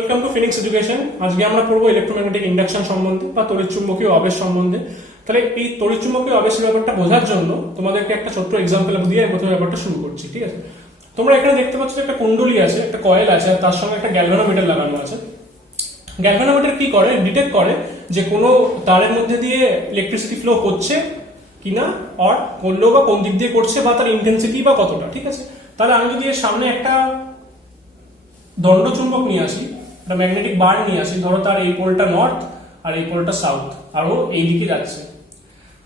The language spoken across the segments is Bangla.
Welcome to Phoenix education. আজকে আমরা পড়বো ইলেকট্রোম্যাগনেটিক ইন্ডাকশন সম্বন্ধে বা তড়িৎচুম্বকীয় আবেশ সম্বন্ধে। তাহলে এই তড়িৎচুম্বকীয় আবেশের ব্যাপারটা বোঝার জন্য তোমাদেরকে একটা ছোট্ট এক্সাম্পল দিয়ে প্রথমে ব্যাপারটা শুরু করছি, ঠিক আছে? তোমরা এখানে দেখতে পাচ্ছ একটা কুণ্ডলী আছে, একটা কয়েল আছে, আর তার সঙ্গে একটা গ্যালভানোমিটার লাগানো আছে। গ্যালভানোমিটার কি করে? ডিটেক্ট করে যে কোনো তারের মধ্যে দিয়ে ইলেকট্রিসিটি ফ্লো হচ্ছে কিনা, আর করলেও বা কোন দিক দিয়ে করছে, বা তার ইন্টেন্সিটি বা কতটা, ঠিক আছে? তাহলে আমি যদি এর সামনে একটা দণ্ডচুম্বক নিয়ে আসি, একটা ম্যাগনেটিক বার নিয়ে আসি, ধরো তার এই পোলটা নর্থ আর এই পোলটা সাউথ, আর ও এই দিকে যাচ্ছে,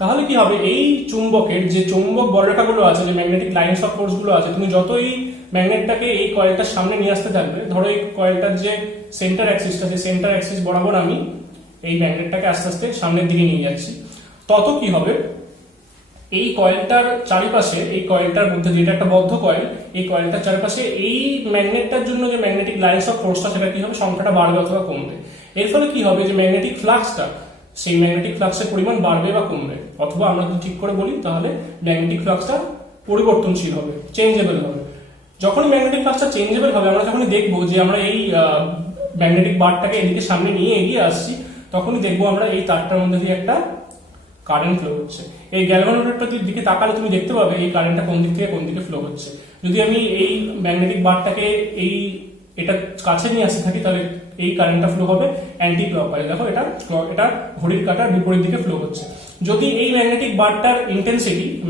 তাহলে কি হবে? এই চুম্বকের যে চুম্বক বলরেখাগুলো আছে, যে ম্যাগনেটিক লাইনস অফ ফোর্স গুলো আছে, তুমি যত এই ম্যাগনেটটাকে এই কয়েলটার সামনে নিয়ে আসতে থাকবে, ধরো এই কয়েলটার যে সেন্টার অ্যাক্সিসটা, সেই সেন্টার অ্যাক্সিস বরাবর আমি এই ম্যাগনেটটাকে আস্তে আস্তে সামনের দিকে নিয়ে যাচ্ছি, তত কি হবে? এই কয়েলটার চারিপাশে, এই কয়েলটার মধ্যে যেটা একটা বদ্ধ কয়েল, এই কয়েলটার চারিপাশে এই ম্যাগনেটটার জন্য যে ম্যাগনেটিক লাইনস অফ ফোর্সটা, সেটা কি হবে? সংখ্যাটা বাড়বে অথবা কমবে। এর ফলে কি হবে? যে ম্যাগনেটিক ফ্লাক্সটা, সেই ম্যাগনেটিক ফ্লাক্সের পরিমাণ বাড়বে বা কমবে, অথবা আমরা যদি ঠিক করে বলি তাহলে ম্যাগনেটিক ফ্লাক্সটা পরিবর্তনশীল হবে, চেঞ্জেবল হবে। যখনই ম্যাগনেটিক ফ্লাক্সটা চেঞ্জেবল হবে, আমরা যখনই দেখবো যে আমরা এই ম্যাগনেটিক বারটাকে এদিকে সামনে নিয়ে এগিয়ে আসছি, তখনই দেখবো আমরা এই তারটার মধ্যে দিয়ে একটা কারেন্ট ফ্লো হচ্ছে। এই গ্যালভানোমিটারটার দিকে তাকালে তুমি দেখতে পাবে এই কারেন্টটা কোন দিক থেকে কোন দিকে ফ্লো হচ্ছে। যদি আমি এই ম্যাগনেটিক বারটাকে এটা কাছে নিয়ে আসতে থাকি, তাহলে এই কারেন্টটা ফ্লো হবে অ্যান্টি ক্লকওয়াইজ। দেখো এটা ঘড়ির কাঁটার বিপরীত দিকে ফ্লো হচ্ছে। যদি এই ম্যাগনেটিক বারটার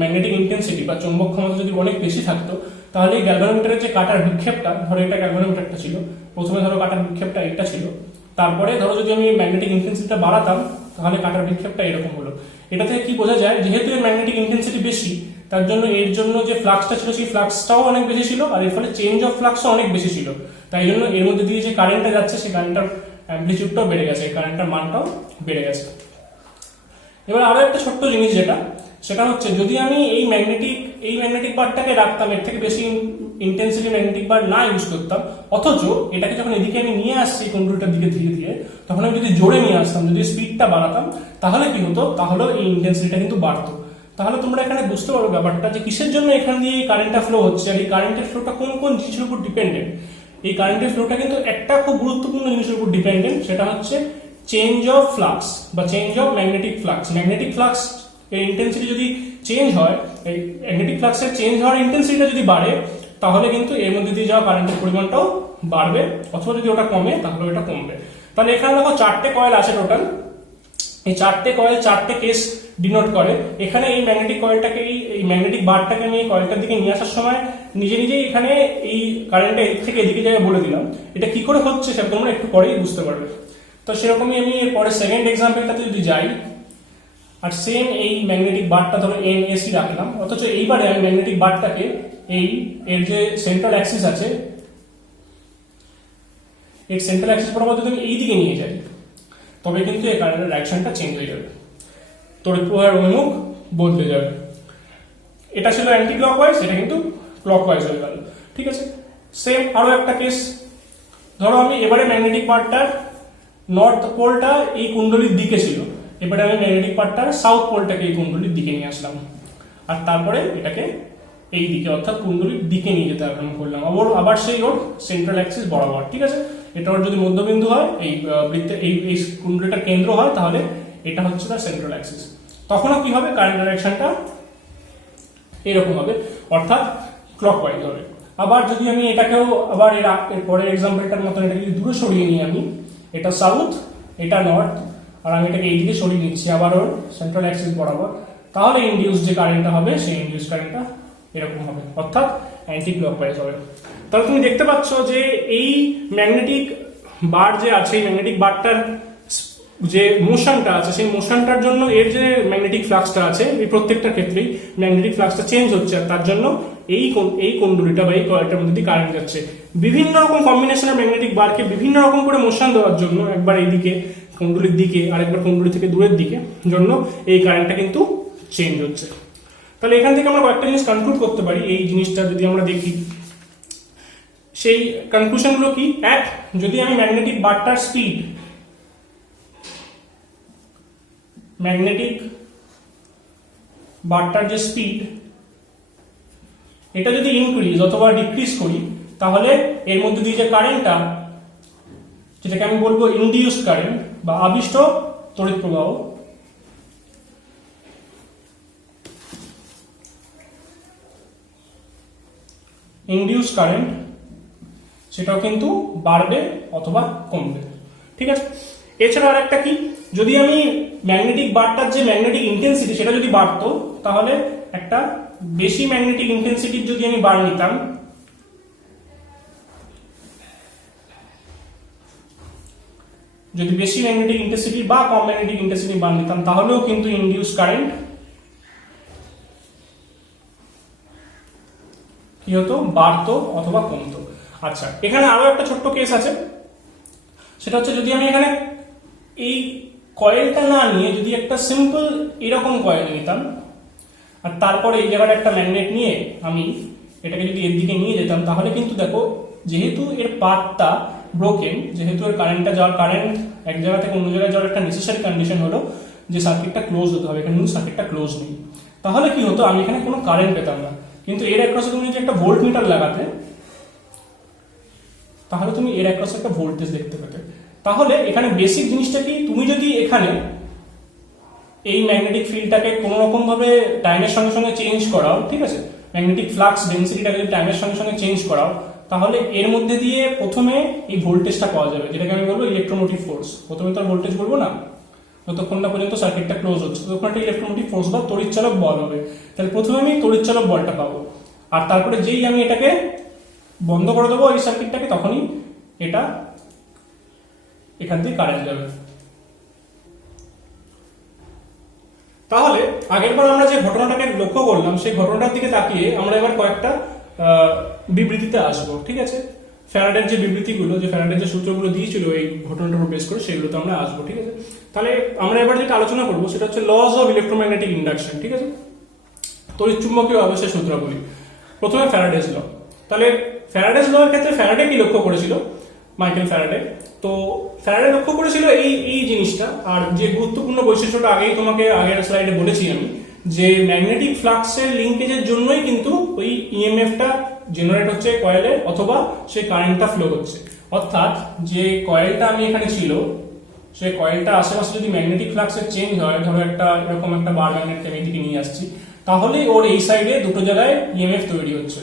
ম্যাগনেটিক ইন্টেন্সিটি বা চৌম্বক ক্ষমতা যদি অনেক বেশি থাকতো, তাহলে এই গ্যালভানোমিটারের যে কাঁটার বিক্ষেপটা, ধরো এটা গ্যালভানোমিটারটা ছিল, প্রথমে ধরো কাঁটার বিক্ষেপটা এটা ছিল, তারপরে ধরো যদি আমি ম্যাগনেটিক ইন্টেন্সিটিটা বাড়াতাম, তাহলে কাঁটার বিক্ষেপটা এরকম হলো। এটা থেকে কি বোঝা যায়? যেহেতু এর ম্যাগনেটিক ইন্টেন্সিটি বেশি, তার জন্য এর জন্য যে ফ্লাক্সটা ছিল, সেই ফ্লাক্সটাও অনেক বেশি ছিল, আর এর ফলে চেঞ্জ অফ ফ্লাক্সও অনেক বেশি ছিল। তাই জন্য এর মধ্যে দিয়ে যে কারেন্টটা যাচ্ছে, সেই কারেন্টটার অ্যাম্পলিটিউডটাও বেড়ে গেছে, এই কারেন্টটার মানটাও বেড়ে গেছে। এবার আরো একটা ছোট্ট জিনিস সেটা হচ্ছে, যদি আমি এই ম্যাগনেটিক বারটাকে রাখতাম, এর থেকে বেশি ইন্টেন্সিটি ম্যাগনেটিক বার না ইউজ করতাম, অথচ এটাকে যখন এদিকে আমি নিয়ে আসছি কম্পিউটার দিকে ধীরে ধীরে, তখন আমি যদি জোরে নিয়ে আসতাম, যদি স্পিডটা বাড়াতাম, তাহলে কি হতো? তাহলে এই ইন্টেন্সিটিটা কিন্তু বাড়তো। তাহলে তোমরা এখানে বুঝতে পারো ব্যাপারটা, যে কিসের জন্য এখান দিয়ে এই কারেন্টটা ফ্লো হচ্ছে, আর এই কারেন্টের ফ্লোটা কোন কোন জিনিসের উপর ডিপেন্ডেন্ট। এই কারেন্টের ফ্লোটা কিন্তু একটা খুব গুরুত্বপূর্ণ জিনিসের উপর ডিপেন্ডেন্ট, সেটা হচ্ছে চেঞ্জ অফ ফ্লাক্স বা change of magnetic flux. Magnetic flux এর ইন্টেন্সিটি যদি চেঞ্জ হয়, এই ম্যাগনেটিক ফ্লাক্সের চেঞ্জ হওয়ার ইন্টেন্সিটিটা যদি বাড়ে, তাহলে কিন্তু এর মধ্যে দিয়ে যাওয়া কারেন্টের পরিমাণটাও বাড়বে, অথবা যদি ওটা কমে তাহলে ওটা কমবে। তাহলে এখানে দেখো চারটে কয়েল আছে টোটাল। এই চারটে কয়েল চারটে কেস ডিনোট করে। এখানে এই ম্যাগনেটিক কয়েলটাকে, এই ম্যাগনেটিক বারটাকে আমি এই কয়েলটার দিকে নিয়ে আসার সময় নিজেই এখানে এই কারেন্টটা এদিক থেকে এদিকে যাবে বলে দিলাম। এটা কি করে হচ্ছে সেটা তোমরা একটু পরেই বুঝতে পারবে। তো সেরকমই আমি এরপরে সেকেন্ড এক্সাম্পলটাতে যদি যাই, আর সেম এই ম্যাগনেটিক বারটা ধরো NAC রাখলাম, অথচ এইবারে আমি ম্যাগনেটিক বারটাকে এর যে সেন্ট্রাল অ্যাক্সিস আছে, এর সেন্ট্রাল অ্যাক্সিস বরাবর যদি আমি এই দিকে নিয়ে যাই, তবে কিন্তু এই কারেন্টের ডাইরেকশনটা চেঞ্জ হয়ে যাবে, তড়িৎ প্রবাহের অভিমুখ বদলে যাবে। এটা ছিল অ্যান্টি ক্লকওয়াইজ, এটা কিন্তু ক্লকওয়াইজ হয়ে গেল, ঠিক আছে? সেম আরো একটা কেস, ধরো আমি এবারে ম্যাগনেটিক বারটার নর্থ পোলটা এই কুণ্ডলীর দিকে ছিল, এবারে আমি ম্যাগনেটিক বারটার সাউথ পোলটাকে এই কুণ্ডলীর দিকে নিয়ে আসলাম, আর তারপরে এটাকে এই দিকে অর্থাৎ কুণ্ডলীর দিকে নিয়ে যেতে আরম্ভ করলাম, আবার সেই ওর সেন্ট্রাল অ্যাক্সিস বরাবর, ঠিক আছে? এটা ওর যদি মধ্যবিন্দু হয়, এই বৃত্তের এই কুণ্ডলীটার কেন্দ্র হয়, তাহলে এটা হচ্ছে তার সেন্ট্রাল অ্যাক্সিস। তখনও কি হবে? কারেন্ট ডাইরেকশনটা এরকম হবে, অর্থাৎ ক্লকওয়াইজ হবে। আবার যদি আমি এটাকেও আবার এর পরের এক্সাম্পলটার মতন এটাকে যদি দূরে সরিয়ে নিই, আমি এটা সাউথ, এটা নর্থ, আর আমি এটাকে এইদিকে সরিয়ে নিচ্ছি আবার ওর সেন্ট্রাল অ্যাক্সিস বরাবর, তাহলে ইনডিউস যে কারেন্টটা হবে, সেই ইনডিউস কারেন্টটা এরকম হবে, অর্থাৎ অ্যান্টি ক্লকওয়াইজ হবে। তাহলে তুমি দেখতে পাচ্ছ যে এই ম্যাগনেটিক বার যে আছে, এই ম্যাগনেটিক বারটার যে মোশনটা আছে, সেই মোশনটার জন্য এর যে ম্যাগনেটিক ফ্লাক্সটা আছে, এই প্রত্যেকটা ক্ষেত্রেই ম্যাগনেটিক ফ্লাক্সটা চেঞ্জ হচ্ছে, আর তার জন্য এই কুণ্ডলীটা বা এই কয়েলটার মধ্যে দিয়ে কারেন্ট যাচ্ছে। বিভিন্ন রকম কম্বিনেশনের ম্যাগনেটিক বারকে বিভিন্ন রকম করে মোশন দেওয়ার জন্য, একবার এইদিকে কুণ্ডলীর দিকে, আরেকবার কুণ্ডলী থেকে দূরের দিকে, জন্য এই কারেন্টটা কিন্তু চেঞ্জ হচ্ছে। তাহলে এখান থেকে আমরা কয়েকটা জিনিস কনক্লুড করতে পারি। এই জিনিসটা যদি আমরা দেখি, সেই কনক্লুশনগুলো কি? এক, যদি আমি ম্যাগনেটিক বারটার স্পিড, ম্যাগনেটিক বারটার যে স্পিড, এটা যদি ইনক্রিজ অথবা ডিক্রিজ করি, তাহলে এর মধ্যে দিয়ে যে কারেন্টটা যেটাকে আমি বলবো ইনডিউসড কারেন্ট বা আবিষ্ট তড়িৎ প্রবাহ, ইনডিউসড কারেন্ট, সেটাও কিন্তু বাড়বে অথবা কমবে। ঠিক আছে, এছাড়া আর একটা কি, যদি আমি ম্যাগনেটিক বারটার যে ম্যাগনেটিক ইন্টেন্সিটি সেটা যদি বাড়তো, তাহলে একটা বেশি ম্যাগনেটিক ইন্টেন্সিটির যদি আমি বার নিতাম, যদি বেশি ম্যাগনেটিক ইন্টেন্সিটি বা কম ম্যাগনেটিক ইন্টেন্সিটি বার নিতাম, তাহলেও কিন্তু ইনডিউস কারেন্ট কি হতো, বাড়তো অথবা কমতো। আচ্ছা, এখানে আরো একটা ছোট্ট কেস আছে, সেটা হচ্ছে যদি আমি এখানে এই কয়েলটা না নিয়ে যদি একটা সিম্পল এরকম কয়েল নিতাম, আর তারপরে এই জায়গাটা একটা ম্যাগনেট নিয়ে আমি এটাকে যদি এর দিকে নিয়ে যেতাম, তাহলে কিন্তু দেখো যেহেতু এর পাথটা ব্রোকেন, যেহেতু এর কারেন্ট এক জায়গা থেকে অন্য জায়গায় যাওয়ার একটা নেসেসারি কন্ডিশন হলো যে সার্কিটটা ক্লোজ হতে হবে, এখানে কিন্তু সার্কিটটা ক্লোজ নেই, তাহলে কি হতো, আমি এখানে কোনো কারেন্ট পেতাম না। কিন্তু এর অ্যাক্রসে তুমি যদি একটা ভোল্ট মিটার লাগাতে, তাহলে তুমি এর অ্যাক্রসে একটা ভোল্টেজ দেখতে পেতে। তাহলে এখানে বেসিক জিনিসটা কি, তুমি যদি এখানে এই ম্যাগনেটিক ফিল্ডটাকে কোনো রকম ভাবে টাইমের সঙ্গে সঙ্গে চেঞ্জ করাও, ঠিক আছে, ম্যাগনেটিক ফ্লাক্স ডেনসিটিটাকে যদি টাইমের সঙ্গে সঙ্গে চেঞ্জ করাও, তাহলে এর মধ্যে দিয়ে প্রথমে এই ভোল্টেজটা পাওয়া যাবে, যেটাকে আমি বলবো ইলেকট্রোমোটিভ ফোর্স। প্রথমে তো ভোল্টেজ বলবো না, যতক্ষণ না পর্যন্ত সার্কিটটা ক্লোজ হচ্ছে ততক্ষণ একটা ইলেকট্রোমোটিভ ফোর্স বা তড়িৎচালক বল হবে। তাহলে প্রথমে আমি তড়িৎচালক বলটা পাবো, আর তারপরে যেই আমি এটাকে বন্ধ করে দেবো এই সার্কিটটাকে, তখনই এটা এখান থেকে কারেন্ট যাবে। তাহলে আগেরবার আমরা যে ঘটনাটাকে লক্ষ্য করলাম, সেই ঘটনাটার দিকে তাকিয়ে আমরা এবার কয়েকটা বিবৃতিতে আসবো। ঠিক আছে, ফ্যারাডের যে বিবৃতিগুলো, যে ফ্যারাডের যে সূত্রগুলো দিয়েছিল এই ঘটনাটার উপর বেস করে, সেগুলোতে আমরা আসবো। ঠিক আছে, তাহলে আমরা এবার যেটা আলোচনা করবো সেটা হচ্ছে লস অফ ইলেকট্রোম্যাগনেটিক ইন্ডাকশন। ঠিক আছে, তড়িৎ চুম্বকীয় আবেশের সূত্রাবলী। প্রথমে ফ্যারাডেজ ল। তাহলে ফ্যারাডেজ ল এর ক্ষেত্রে ফ্যারাডে কি লক্ষ্য করেছিল, মাইকেল ফ্যারাডে, তো ফ্যারাডে লক্ষ্য করেছিল এই জিনিসটা। আর যে গুরুত্বপূর্ণ বৈশিষ্ট্যটা আগেই তোমাকে আগের স্লাইডে বলেছি আমি, যে ম্যাগনেটিক ফ্লাক্সের লিঙ্কেজের জন্যই কিন্তু ওই ইএমএফটা জেনারেট হচ্ছে কয়েলে, অথবা সেই কারেন্টটা ফ্লো হচ্ছে। অর্থাৎ যে কয়েলটা আমি এখানে ছিল, সেই কয়েলটার আশেপাশে যদি ম্যাগনেটিক ফ্লাক্সের চেঞ্জ হয়, ধরো একটা এরকম একটা বার ম্যাগনেটকে আমি এদিকে নিয়ে আসছি, তাহলে ওর এই সাইডে দুটো জায়গায় ইএমএফ তৈরি হচ্ছে।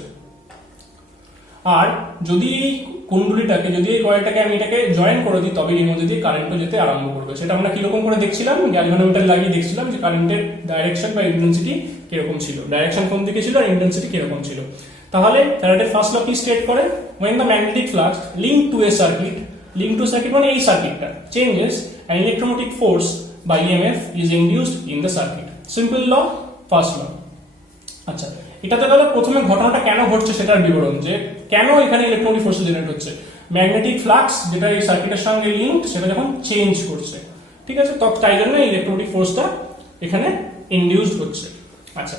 আর যদি এই কুণ্ডলীটাকে, যদি এই কয়েলটাকে আমি এটাকে জয়েন করে দিই, তবে এর মধ্যে দিয়ে কারেন্টও যেতে আরম্ভ করবে। সেটা আমরা কিরকম করে দেখছিলাম, গ্যালভানোমিটার লাগিয়ে দেখছিলাম যে কারেন্টের ডাইরেকশন বা ইন্টেন্সিটি কিরকম ছিল, ডাইরেকশন কোন দিকে ছিল আর ইন্টেন্সিটি কিরকম ছিল। তাহলে ফ্যারাডের ফার্স্ট ল কি স্টেট করে, when the magnetic flux linked to a circuit মানে এই সার্কিটটা changes, an electromotive force by EMF is induced in the circuit. Simple law, first law. আচ্ছা, এটাতে গেল প্রথমে ঘটনাটা কেন ঘটছে সেটার বিবরণ, যে কেন এখানে ইলেকট্রনিক ফোর্স জেনারেট হচ্ছে। ম্যাগনেটিক ফ্লাক্স যেটা এই সার্কিটের সঙ্গে লিঙ্কড, সেটা যখন চেঞ্জ করছে, ঠিক আছে, তো তাই জন্য ইলেকট্রনিক ফোর্সটা এখানে ইনডিউসড হচ্ছে। আচ্ছা,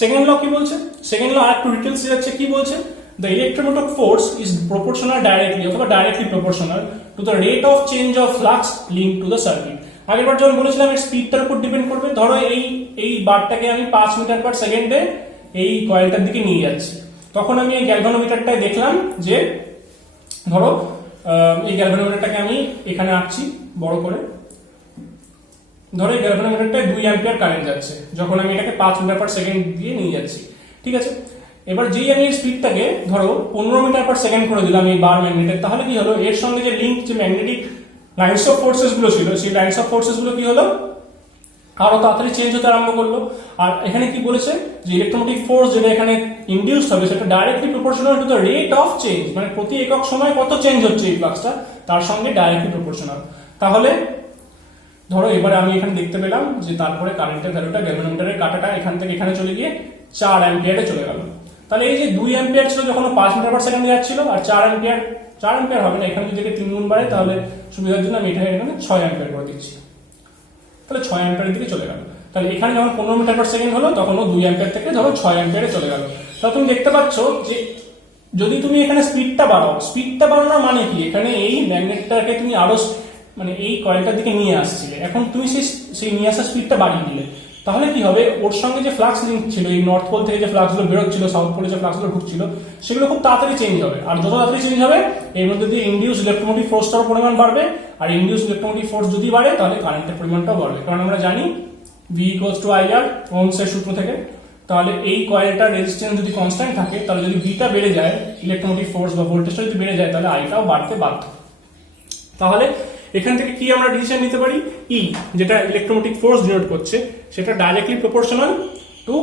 সেকেন্ড ল কি বলছে, সেকেন্ড ল আর একটু ডিটেইলস যাচ্ছে, কি বলছে, the electromotive force is proportional directly অথবা directly proportional to the rate of change of flux linked to the circuit. আগেরবার যখন বলেছিলাম এর স্পিডটার উপর ডিপেন্ড করবে। ধরো এই বারটাকে আমি 5 মিটার পার সেকেন্ডে এই কয়েলটার দিকে নিয়ে যাচ্ছি, তখন আমি এই গ্যালভানোমিটারটায় দেখলাম যে ধরো এই গ্যালভানোমিটারটাকে আমি এখানে আঁকছি বড় করে, ধরো এই গ্যালভানোমিটারটায় 2 অ্যাম্পিয়ার কারেন্ট যাচ্ছে যখন আমি এটাকে 5 মিটার পার সেকেন্ড দিয়ে নিয়ে যাচ্ছি। ঠিক আছে, এবার যেই আমি স্পিডটাকে ধরো 15 মিটার পার সেকেন্ড করে দিলাম এই বার ম্যাগনেটের, তাহলে কি হলো, এর সঙ্গে যে লিঙ্ক যে ম্যাগনেটিক লাইন্স অফ ফোর্সেস গুলো ছিল, সেই লাইন্স অফ ফোর্সেস গুলো কি হলো, আরো তাড়াতাড়ি চেঞ্জ হতে আরম্ভ করলো। আর এখানে কি বলেছে, যে ইলেকট্রোমোটিভ ফোর্স যেটা এখানে ইনডিউস হবে, সেটা directly proportional to the rate of change, মানে প্রতি একক সময় কত চেঞ্জ হচ্ছে এই ফ্লাক্সটা, তার সঙ্গে ডাইরেক্টলি প্রপোর্শনাল। তাহলে ধরো এবারে আমি এখানে দেখতে পেলাম যে তারপরে কারেন্টের ভ্যালুটা, গ্যালভানোমিটারের কাঁটাটা এখান থেকে এখানে চলে গিয়ে 4 অ্যাম্পিয়ারে চলে গেল। তাহলে এই যে 2 অ্যাম্পিয়ার ছিল যখন 5 মিটার পার সেকেন্ডে যাচ্ছিল, আর 4 অ্যাম্পিয়ার হবে না, এখানে যদি 3 গুণ বাড়ে তাহলে সুবিধার জন্য আমি এখানে 6 অ্যাম্পিয়ার করে দিচ্ছি, তাহলে 6 অ্যাম্পিয়ারের দিকে চলে গেল। তাহলে এখানে যখন 15 মিটার পার সেকেন্ড হলো, তখন ও 2 অ্যাম্পিয়ার থেকে ধরো 6 অ্যাম্পিয়ারে চলে গেল। তাহলে তুমি দেখতে পাচ্ছ যে যদি তুমি এখানে স্পিডটা বাড়াও, স্পিডটা বাড়ানোর মানে কি, এখানে এই ম্যাগনেটটাকে তুমি আরো মানে এই কয়েলটার দিকে নিয়ে আসছিলে, এখন তুমি সেই নিয়ে আসার স্পিডটা বাড়িয়ে দিলে, তাহলে কি হবে, ওর সঙ্গে যে ফ্লাক্স লিঙ্ক ছিল, এই নর্থ পোল থেকে যে ফ্লাক্সগুলো বেরোচ্ছিল, সাউথ পোলে যে ফ্লাক্সগুলো ঢুকছিল, সেগুলো খুব তাড়াতাড়ি চেঞ্জ হবে। আর যত তাড়াতাড়ি চেঞ্জ হবে, এর মধ্যে দিয়ে ইনডিউস ইলেকট্রোমোটিভ ফোর্সটার পরিমাণ বাড়বে, আর ইনডিউস ইলেকট্রোমোটিভ ফোর্স যদি বাড়ে তাহলে কারেন্টের পরিমাণটাও বাড়বে। কারণ আমরা জানি V = IR, ওহমসের সূত্র থেকে। তাহলে এই কয়েলটার রেজিস্ট্যান্স যদি কনস্ট্যান্ট থাকে, তাহলে যদি ভিটা বেড়ে যায়, ইলেকট্রোমোটিভ ফোর্স বা ভোল্টেজটা যদি বেড়ে যায়, তাহলে আইটাও বাড়তে বাধ্য। তাহলে এখান থেকে কি আমরা ডিসিশন নিতে পারি, ই যেটা ইলেকট্রোমোটিভ ফোর্স ডিনোট করছে, সেটা directly proportional to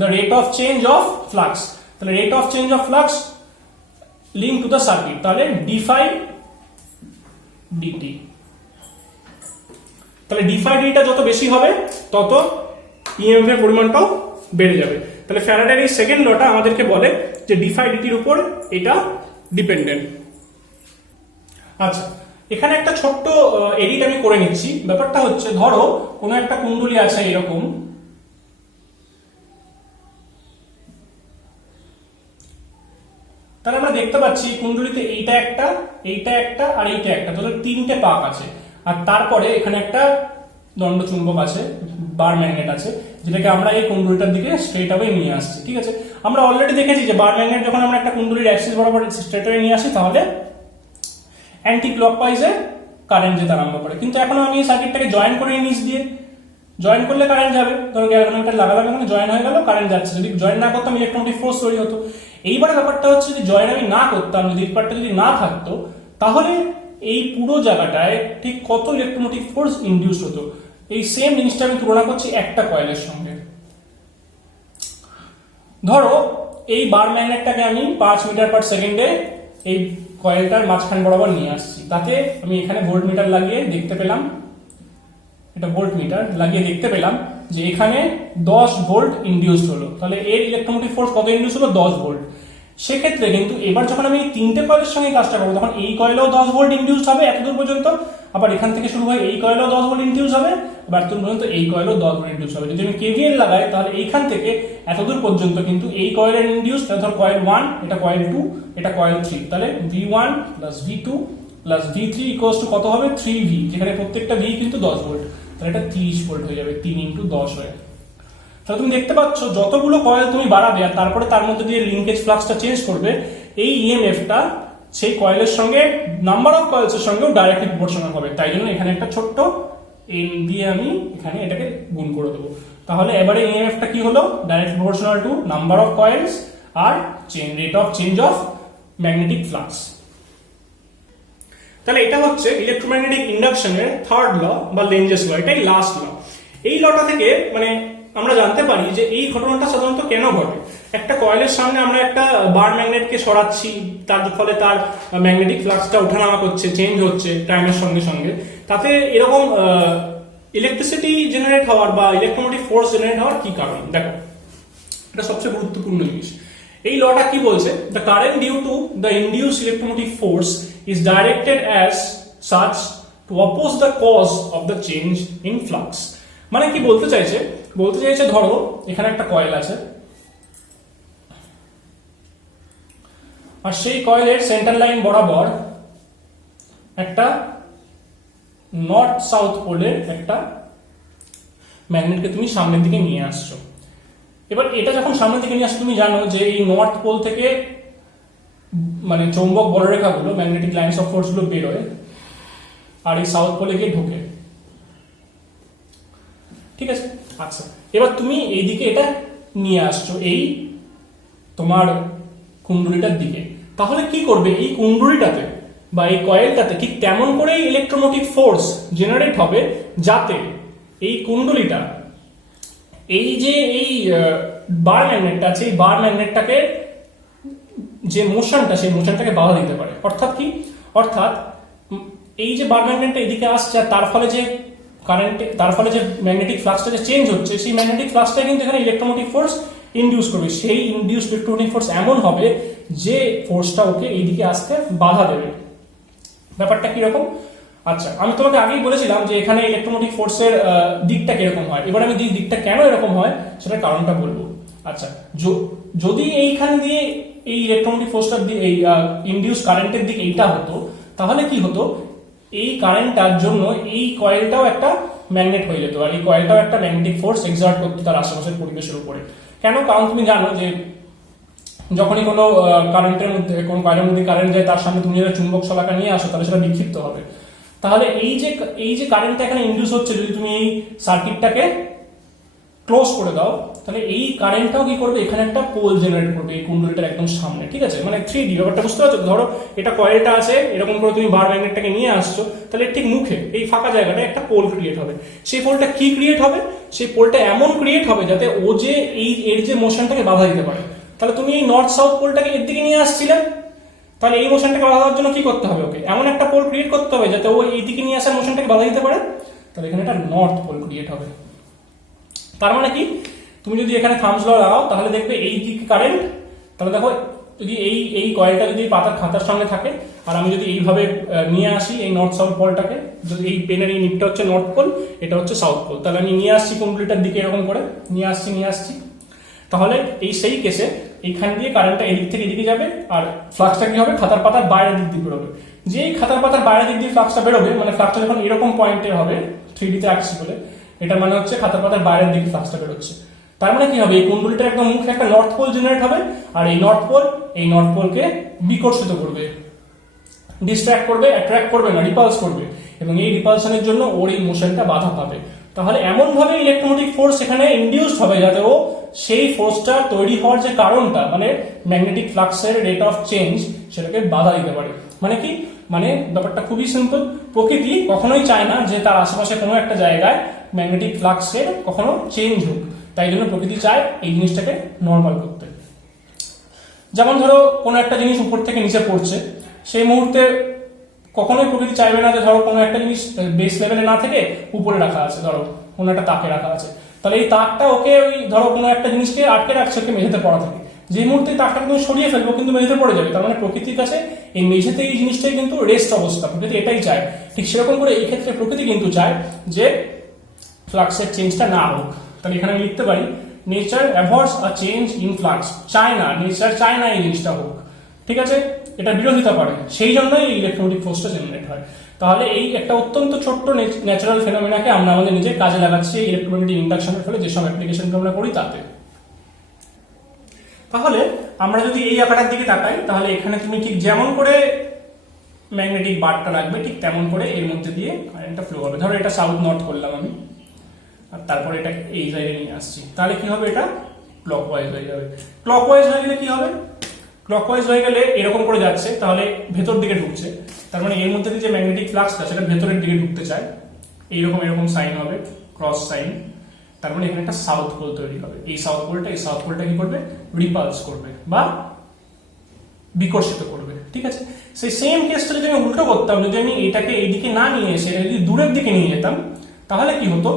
the rate of change of flux. তাহলে rate of change of flux link to the circuit, তাহলে d∅ dt। তাহলে d∅ dt যত বেশি হবে, তত ইএমএফ এর পরিমাণটাও বেড়ে যাবে। তাহলে ফ্যারাডের এই সেকেন্ড লটা আমাদেরকে বলে যে d∅ dt এর উপর এটা ডিপেন্ডেন্ট। আচ্ছা, এখানে একটা ছোট্ট এডিট আমি করে নিচ্ছি। ব্যাপারটা হচ্ছে, ধরো কোনো একটা কুণ্ডলী আছে এরকম, তাহলে আমরা দেখতে পাচ্ছি কুণ্ডলীতে এইটা একটা, এইটা একটা, আর এইটা একটা, তাহলে তিনটে পাক আছে। আর তারপরে এখানে একটা দণ্ড চুম্বক আছে, বার ম্যাগনেট আছে, যেটাকে আমরা এই কুণ্ডলীটার দিকে স্ট্রেট অ্যাওয়ে নিয়ে আসছি। ঠিক আছে, আমরা অলরেডি দেখেছি যে বার ম্যাগনেট যখন আমরা একটা কুণ্ডলীর অ্যাক্সিস বরাবর স্ট্রেট অ্যাওয়ে নিয়ে আসি, তাহলে অ্যান্টি ক্লকওয়াইজে কারেন্ট যেতে আরম্ভ করে। কিন্তু এখন আমি এই সার্কিটটাকে জয়েন করে নিচ দিয়ে, জয়েন করলে কারেন্ট যাবে, ধরো গ্যালভানোমিটার লাগালাম, এখানে জয়েন হয়ে গেল, কারেন্ট যাচ্ছে। যদি জয়েন না করতাম, ইলেকট্রোমোটিভ ফোর্স তৈরি হতো। এইবারে ব্যাপারটা হচ্ছে, যদি জয়েন আমি না করতাম, যদি এই পার্টটা যদি না থাকতো, তাহলে এই পুরো জায়গাটায় ঠিক কত ইলেকট্রোমোটিভ ফোর্স ইনডিউস হতো। এই সেম জিনিসটা আমি তুলনা করছি একটা কয়েলের সঙ্গে। ধরো এই বার ম্যাগনেটটাকে আমি 5 মিটার পার সেকেন্ডে এই কয়েলটার মাঝখান বরাবর নিয়ে আসছি। তাতে আমি এখানে ভোল্ট মিটার লাগিয়ে দেখতে পেলাম, এটা ভোল্ট মিটার লাগিয়ে দেখতে পেলাম যে এখানে 10 ভোল্ট ইনডিউসড হলো। তাহলে এর ইলেকট্রোমোটিভ ফোর্স কত ইনডিউস হলো? 10 ভোল্ট। সেক্ষেত্রে কিন্তু এবার যখন আমি এই তিনটে কয়েলের সঙ্গে কাজটা করবো, তখন এই কয়েলেও 10 ভোল্ট ইনডিউসড হবে এতদূর পর্যন্ত, আবার এখান থেকে শুরু হয় এই কয়েলেও 10 ভোল্ট ইনডিউস হবে, আবার এতদূর পর্যন্ত এই কয়েলেও 10 ভোল্ট ইনডিউস হবে। যদি আমি কেভিএল লাগাই, তাহলে এইখান থেকে এতদূর পর্যন্ত কিন্তু এই কয়েলের ইনডিউস, ধর কয়েল 1, এটা কয়েল 2, এটা কয়েল 3, তাহলে V1 + V2 + V3 = কত হবে? 3V, যেখানে প্রত্যেকটা V কিন্তু 10 ভোল্ট, তাহলে এটা 30 ভোল্ট হয়ে যাবে, 3 × 10 হয়ে। তাহলে তুমি দেখতে পাচ্ছ, যতগুলো কয়েল তুমি বাড়াবে আর তারপরে তার মধ্যে দিয়ে লিঙ্কেজ ফ্লাক্সটা চেঞ্জ করবে, এই ইএমএফটা সেই কয়েলের সঙ্গে, নাম্বার অফ কয়েলসের সঙ্গেও ডাইরেক্টলি প্রপোর্শনাল হবে। তাই জন্য এখানে একটা ছোট্ট এন দিয়ে আমি এখানে এটাকে গুণ করে দেবো। তাহলে এবারে ইএমএফটা কি হলো? Direct proportional to number of coils আর rate of change of magnetic flux. তাহলে এটা হচ্ছে ইলেকট্রোম্যাগনেটিক ইন্ডাকশনের থার্ড ল বা লেঞ্জেস ল, এটাই লাস্ট ল। এই লটা থেকে মানে আমরা জানতে পারি যে এই ঘটনাটা সাধারণত কেন ঘটে। একটা কয়েলের সামনে আমরা একটা বার ম্যাগনেটকে সরাচ্ছি, তার ফলে তার ম্যাগনেটিক ফ্লাক্সটা ওঠানামা করছে, চেঞ্জ হচ্ছে টাইমের সঙ্গে সঙ্গে। তাতে এরকম ইলেকট্রিসিটি জেনারেট হওয়ার বা ইলেকট্রোমোটিভ ফোর্স জেনারেট হওয়ার কি কারণ? দেখো, এটা সবচেয়ে গুরুত্বপূর্ণ জিনিস। এই লটা কি বলছে? The current due to the induce electromotive force is directed as such to oppose the cause of the change in flux. মানে কি বলতে চাইছে? বলতে চাইছে, ধরো এখানে একটা কয়েল আছে, আর সেই কয়েলের সেন্টার লাইন বরাবর একটা নর্থ সাউথ পোলের একটা ম্যাগনেটকে তুমি সামনের দিকে নিয়ে আসছো। এবার এটা যখন সামনের দিকে নিয়ে আসছো, তুমি জানো যে এই নর্থ পোল থেকে মানে চৌম্বক বলরেখাগুলো, ম্যাগনেটিক লাইনস অফ ফোর্স গুলো বেরোয় আর এই সাউথ পোলে গিয়ে ঢোকে। ঠিক আছে, আচ্ছা, এবার তুমি এইদিকে এটা নিয়ে আসছো এই তোমার কুণ্ডলীটার দিকে। তাহলে কি করবে? এই কুণ্ডলীটাতে বা এই কয়েলটাতে ঠিক তেমন করেই ইলেকট্রোমোটিভ ফোর্স জেনারেট হবে, যাতে এই কুণ্ডলীটা, এই যে এই বার ম্যাগনেটটা আছে, এই বার ম্যাগনেটটাকে যে মোশনটা, সেই মোশনটাকে বাধা দিতে পারে। অর্থাৎ কি? অর্থাৎ এই যে বার ম্যাগনেটটা এদিকে আসছে, আর তার ফলে যে কারেন্ট, তার ফলে যে ম্যাগনেটিক ফ্লাক্সটা যে চেঞ্জ হচ্ছে, সেই ম্যাগনেটিক ফ্লাক্সটা কিন্তু এখানে ইলেকট্রোমোটিভ ফোর্স ইনডিউস করবে। সেই ইনডিউস ইলেকট্রোমোটিভ ফোর্স এমন হবে যে ফোর্সটা ওকে এইদিকে আসতে বাধা দেবে। ব্যাপারটা কিরকম? আচ্ছা, আমি তোমাকে আগেই বলেছিলাম যে এখানে ইলেকট্রোমোটিভ ফোর্সের দিকটা কিরকম হয়। এবার আমি দিকটা কেন এরকম হয় সেটার কারণটা বলবো। আচ্ছা, যদি এইখান দিয়ে এই ইলেকট্রোমোটিভ ফোর্সটার দিয়ে এই ইনডিউস কারেন্টের দিক এইটা হতো, তাহলে কি হতো? এই কারেন্টটার জন্য এই কয়েলটাও একটা ম্যাগনেট হয়ে যেত, আর এই কয়েলটাও একটা ম্যাগনেটিক ফোর্স এক্সার্ট করতো তার আশেপাশের পরিবেশের উপরে। কেন? কারণ তুমি জানো যে যখনই কোনো কারেন্টের মধ্যে, কোন কয়েলের মধ্যে কারেন্ট যায়, তার সামনে তুমি যদি চুম্বক শলাকা নিয়ে আসো তাহলে সেটা বিক্ষিপ্ত হবে। তাহলে এই যে কারেন্টটা এখানে ইনডিউস হচ্ছে, যদি তুমি এই সার্কিটটাকে ক্লোজ করে দাও, তাহলে এই কারেন্টটাও কি করবে, এখানে একটা পোল জেনারেট করবে এই কুণ্ডলীটার একদম সামনে। ঠিক আছে, মানে 3D ব্যাপারটা বুঝতে পারছো? ধরো এটা কয়েলটা আছে, এরকম করে তুমি বার ম্যাগনেটটাকে নিয়ে আসছো, তাহলে ঠিক মুখে এই ফাঁকা জায়গাটা একটা পোল ক্রিয়েট হবে। সেই পোলটা কি ক্রিয়েট হবে? সেই পোলটা এমন ক্রিয়েট হবে যাতে ও যে এর যে মোশনটাকে বাধা দিতে পারে। তাহলে তুমি এই নর্থ সাউথ পোলটাকে এর দিকে নিয়ে আসছিলে, তাহলে এই মোশনটাকে বাধা দেওয়ার জন্য কি করতে হবে? ওকে এমন একটা পোল ক্রিয়েট করতে হবে যাতে ও এই দিকে নিয়ে আসার মোশনটাকে বাধা দিতে পারে। তাহলে এখানে একটা নর্থ পোল ক্রিয়েট হবে। তার মানে কি, তুমি যদি এখানে থাম্বস ল লাগাও তাহলে দেখবে এই দিকে কারেন্ট, তাহলে দেখো যদি এই কয়েলটা যদি পাতার খাতার সঙ্গে থাকে, আর আমি যদি এইভাবে নিয়ে আসি এই নর্থ সাউথ পোলটাকে, যদি এই পেনের এই নিপটা হচ্ছে নর্থ পোল, এটা হচ্ছে সাউথ পোল, তাহলে আমি নিয়ে আসছি কুণ্ডলীটার দিকে, এরকম করে নিয়ে আসছি, তাহলে এই সেই কেসে এইখান দিয়ে কারেন্টটা এদিক থেকে এদিকে যাবে, আর ফ্লাক্সটা কি হবে, খাতার পাতার বাইরের দিক দিয়ে বেরোবে। যেই খাতার পাতার বাইরের দিক দিয়ে ফ্লাক্সটা বেরোবে, মানে ফ্লাক্সটা যখন এরকম পয়েন্টে হবে, 3D তে আঁকছি বলে, এটা মানে হচ্ছে খাতার পাতার বাইরের দিকে ফ্লাক্সটা বেরোচ্ছে। তার মানে কি হবে, এই কুণ্ডলীটার একদম মুখে একটা নর্থ পোল জেনারেট হবে, আর এই নর্থ পোলকে বিকর্ষিত করবে, ডিস্ট্র্যাক্ট করবে, অ্যাট্রাক্ট করবে না, রিপালস করবে, এবং এই রিপালশনের জন্য ওর এই মোশনটা বাধা পাবে। তাহলে এমন ভাবে ইলেকট্রোমোটিক ফোর্স এখানে ইনডিউসড হবে যাতে ও সেই ফোর্সটা তৈরি হওয়ার যে কারণটা, মানে ম্যাগনেটিক ফ্লাক্সের রেট অফ চেঞ্জ, সেটাকে বাধা দিতে পারে। মানে কি, মানে ব্যাপারটা খুবই সিম্পল। প্রকৃতি কখনোই চায় না যে তার আশেপাশে কোনো একটা জায়গায় ম্যাগনেটিক ফ্লাক্সের কখনো চেঞ্জ হোক, তাই জন্য প্রকৃতি চায় এই জিনিসটাকে নর্মাল করতে। যেমন ধরো কোনো একটা জিনিস উপর থেকে নিচে পড়ছে, সেই মুহূর্তে কখনোই প্রকৃতি চাইবে না যে ধরো কোনো একটা জিনিস বেস লেভেলে না থেকে উপরে রাখা আছে, ধরো কোনো একটা তাকে রাখা আছে, তাহলে এই তাকটা ওকে ওই ধরো কোনো একটা জিনিসকে আটকে রাখছে ওকে মেঝেতে পড়া থেকে, যে মুহূর্তে তাকটাকে তুমি সরিয়ে ফেলবো কিন্তু মেঝেতে পড়ে যাবে। তার মানে প্রকৃতির কাছে এই মেঝেতে এই জিনিসটাই কিন্তু রেস্ট অবস্থা, প্রকৃতি এটাই চায়। ঠিক সেরকম করে এই ক্ষেত্রে প্রকৃতি কিন্তু চায় যে ফ্লাক্সের চেঞ্জটা না হোক। তাহলে এখানে আমি লিখতে পারি nature avoids a change in flux, চায় না, নেচার চায় না এই জিনিসটা হোক। ঠিক আছে, এটা বিরোধিতা করে, সেই জন্যই এই ইলেকট্রোমোটিক ফোর্সটা জেনারেট হয়। তাহলে এই একটা অত্যন্ত ছোট্ট ন্যাচারাল ফেনোমেনাকে আমরা আমাদের নিজের কাজে লাগাচ্ছি ইলেকট্রোম্যাগনেটিক ইন্ডাকশনের ফলে, যেসব অ্যাপ্লিকেশনকে আমরা করি তাতে। তাহলে আমরা যদি এই আঁকাটার দিকে তাকাই, তাহলে এখানে তুমি ঠিক যেমন করে ম্যাগনেটিক বারটা রাখবে, ঠিক তেমন করে এর মধ্যে দিয়ে কারেন্টটা ফ্লো হবে। ধরো এটা সাউথ নর্থ করলাম আমি, আর তারপরে এটা এই সাইডে নিয়ে আসছি, তাহলে কি হবে, এটা ক্লকওয়াইজ হয়ে যাবে। ক্লকওয়াইজ হয়ে গেলে কি হবে, ক্লকওয়াইজ হয়ে গেলে এরকম করে যাচ্ছে, তাহলে ভেতর দিকে ঢুকছে, তার মানে এর মধ্যে যে ম্যাগনেটিক ফ্লাক্সটা সেটা ভেতরের দিকে ঢুকতে চায়, এরকম সাইন হবে, ক্রস সাইন, তার মানে এখানে একটা সাউথ পোল তৈরি হবে। এই সাউথ পোলটা কি করবে, রিপালস করবে বা বিকর্ষিত করবে। ঠিক আছে, সেই সেম কেসটা যদি আমি উল্টো করতাম, যদি আমি এটাকে এইদিকে না নিয়ে এসে যদি দূরের দিকে নিয়ে যেতাম, তাহলে কি হতো,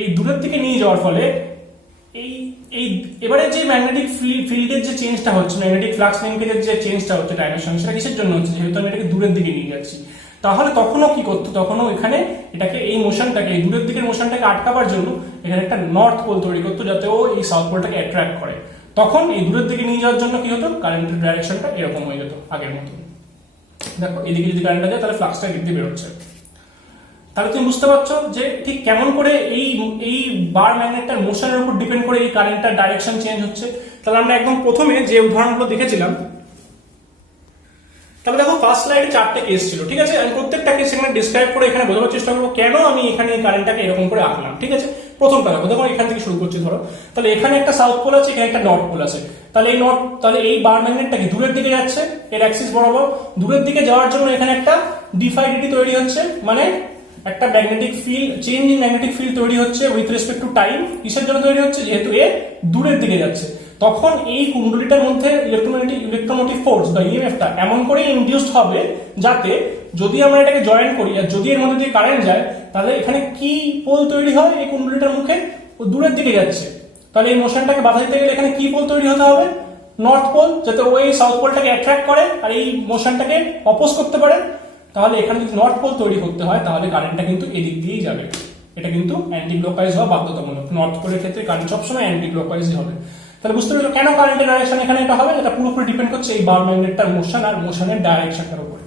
এই দূরের দিকে নিয়ে যাওয়ার ফলে এই এবারে যে ম্যাগনেটিক ফিল্ডের যে চেঞ্জটা হচ্ছে, ম্যাগনেটিক ফ্লাক্স লিঙ্কেজের যে চেঞ্জটা হচ্ছে ডাইরেকশন, সেটা কিসের জন্য হচ্ছে, যেহেতু আমি এটাকে দূরের দিকে নিয়ে যাচ্ছি। তাহলে তখনও কি করতো, তখনও এখানে এটাকে এই মোশনটাকে, এই দূরের দিকের মোশনটাকে আটকাবার জন্য এখানে একটা নর্থ পোল তৈরি করতো, যাতে ও এই সাউথ পোলটাকে অ্যাট্রাক্ট করে। তখন এই দূরের দিকে নিয়ে যাওয়ার জন্য কি হতো, কারেন্টের ডাইরেকশনটা এরকম হয়ে যেত আগের মতো। দেখো এদিকে যদি কারেন্টটা যায় তাহলে ফ্লাক্সটা এদিক দিয়ে বেরোচ্ছে। তাহলে তুমি বুঝতে পারছো যে ঠিক কেমন করে এই বার ম্যাগনেটটার মোশনের উপর ডিপেন্ড করে এই কারেন্টটার ডাইরেকশন চেঞ্জ হচ্ছে। তাহলে আমরা একদম প্রথমে যে উদাহরণগুলো দেখেছিলাম, তাহলে দেখো ফার্স্ট স্লাইডে 4টে কেস ছিল। ঠিক আছে, আমি প্রত্যেকটা কেস এখানে ডিসক্রাইব করে এখানে বোঝানোর চেষ্টা করবো কেন আমি এখানে এই কারেন্টটাকে এরকম করে আঁকলাম। ঠিক আছে, প্রথমটা দেখো এখান থেকে শুরু করছি। ধরো তাহলে এখানে একটা সাউথ পোল আছে, এখানে একটা নর্থ পোল আছে, তাহলে এই বার ম্যাগনেটটা কি দূরের দিকে যাচ্ছে, এর অ্যাক্সিস বরাবর। দূরের দিকে যাওয়ার জন্য এখানে একটা ডিফাইডিটি তৈরি হচ্ছে, মানে একটা magnetic field, change in magnetic field তৈরি হচ্ছে উইথ রেসপেক্ট টু টাইম। কিসের জন্য তৈরি হচ্ছে, যেহেতু এ দূরের দিকে যাচ্ছে। তখন এই কুণ্ডলীটার মধ্যে ইলেকট্রোমোটিভ ফোর্স বা ইএমএফটা এমন করে ইনডিউসড হবে যাতে যদি আমরা এটাকে জয়েন করি আর যদি এর মধ্যে দিয়ে কারেন্ট যায়, তাহলে এখানে কি পোল তৈরি হয়, এই কুণ্ডলীটার মুখে দূরের দিকে যাচ্ছে, তাহলে এই মোশনটাকে বাধা দিতে গেলে এখানে কি পোল তৈরি হতে হবে, নর্থ পোল, যাতে ওই সাউথ পোলটাকে অ্যাট্রাক্ট করে আর এই মোশনটাকে অপোজ করতে পারে। তাহলে এখানে যদি নর্থ পোল তৈরি করতে হয় তাহলে কারেন্টটা কিন্তু এদিক দিয়েই যাবে। এটা কিন্তু অ্যান্টি ক্লকওয়াইজ হওয়া বাধ্যতামূলক। নর্থ পোলের ক্ষেত্রে কারেন্ট সবসময় অ্যান্টি ক্লকওয়াইজই হবে। তাহলে বুঝতে পারছো কেন কারেন্টের ডাইরেকশন এখানে এটা হবে, এটা পুরোপুরি ডিপেন্ড করছে এই বার ম্যাগনেটটার মোশন আর মোশনের ডাইরেকশনটার উপরে।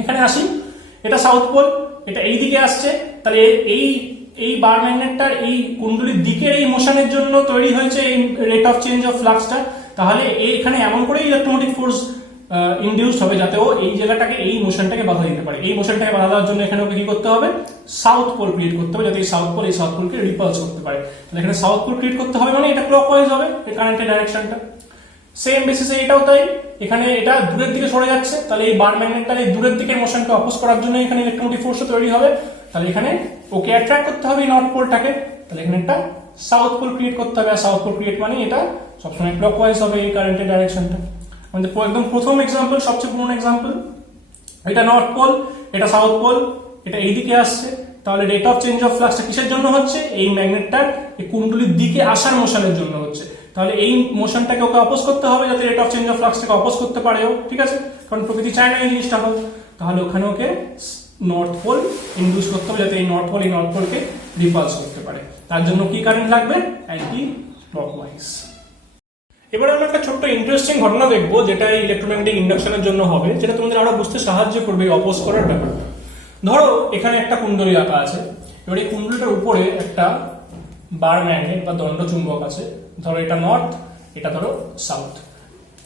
এখানে আসি, এটা সাউথ পোল, এটা এই দিকে আসছে, তাহলে এই এই বার ম্যাগনেটটার এই কুণ্ডলীর দিকের এই মোশনের জন্য তৈরি হয়েছে এই রেট অফ চেঞ্জ অফ ফ্লাক্সটা, তাহলে এখানে এমন করে ইলেকট্রোমোটিক ফোর্স ইনডিউসড হবে যাতে ও এই জায়গাটাকে এই মোশনটাকে বাধা দিতে পারে। এই মোশনটাকে বাধা দেওয়ার জন্য এখানে ওকে কি করতে হবে, সাউথ পোল ক্রিয়েট করতে হবে, যাতে এই সাউথ পোলকে রিপালস করতে পারে। তাহলে এখানে সাউথ পোল ক্রিয়েট করতে হবে মানে এটা ক্লকওয়াইজ হবে এই কারেন্টের ডাইরেকশনটা। সেম বেসিসে এটাও তাই, এখানে এটা দূরের দিকে সরে যাচ্ছে, তাহলে এই বার ম্যাগনেটটার এই দূরের দিকের মোশনকে অপোজ করার জন্য এখানে ইলেকট্রোমোটিক ফোর্স তৈরি হবে। তাহলে এখানে ওকে অ্যাট্রাক্ট করতে হবে এই নর্থ পোলটাকে, তাহলে এখানে একটা সাউথ পোল ক্রিয়েট করতে হবে। আর সাউথ পোল ক্রিয়েট মানে এটা সবসময় ক্লকওয়াইজ হবে এই কারেন্টের ডাইরেকশনটা। আমাদের একদম প্রথম এক্সাম্পল, সবচেয়ে পুরনো এক্সাম্পল, এটা নর্থ পোল, এটা সাউথ পোল, এটা এইদিকে আসছে। তাহলে রেট অফ চেঞ্জ অফ ফ্লাক্সটা কিসের জন্য হচ্ছে, এই ম্যাগনেটটার এই কুণ্ডলীর দিকে আসার মোশনের জন্য হচ্ছে। তাহলে এই মোশনটাকে ওকে অপোজ করতে হবে যাতে রেট অফ চেঞ্জ অফ ফ্লাক্সটাকে অপোজ করতে পারে ও, ঠিক আছে, কারণ প্রকৃতি চায় না এই জিনিসটা হোক। তাহলে ওখানে ওকে নর্থ পোল ইনডিউস করতে হবে যাতে এই নর্থ পোলকে রিপালস করতে পারে। তার জন্য কি কারেন্ট লাগবে, অ্যান্টি ক্লকওয়াইজ। এবারে আমরা একটা ছোট্ট ইন্টারেস্টিং ঘটনা দেখবো যেটা এই ইলেকট্রোম্যাগনেটিক ইন্ডাকশনের জন্য হবে, যেটা তোমাদের আরো বুঝতে সাহায্য করবে অপোজ করার ব্যাপারটা। ধরো এখানে একটা কুণ্ডলী আঁকা আছে, এবার এই কুণ্ডলীটার উপরে একটা বার ম্যাগনেট বা দণ্ড চুম্বক আছে, ধরো এটা নর্থ, এটা ধরো সাউথ।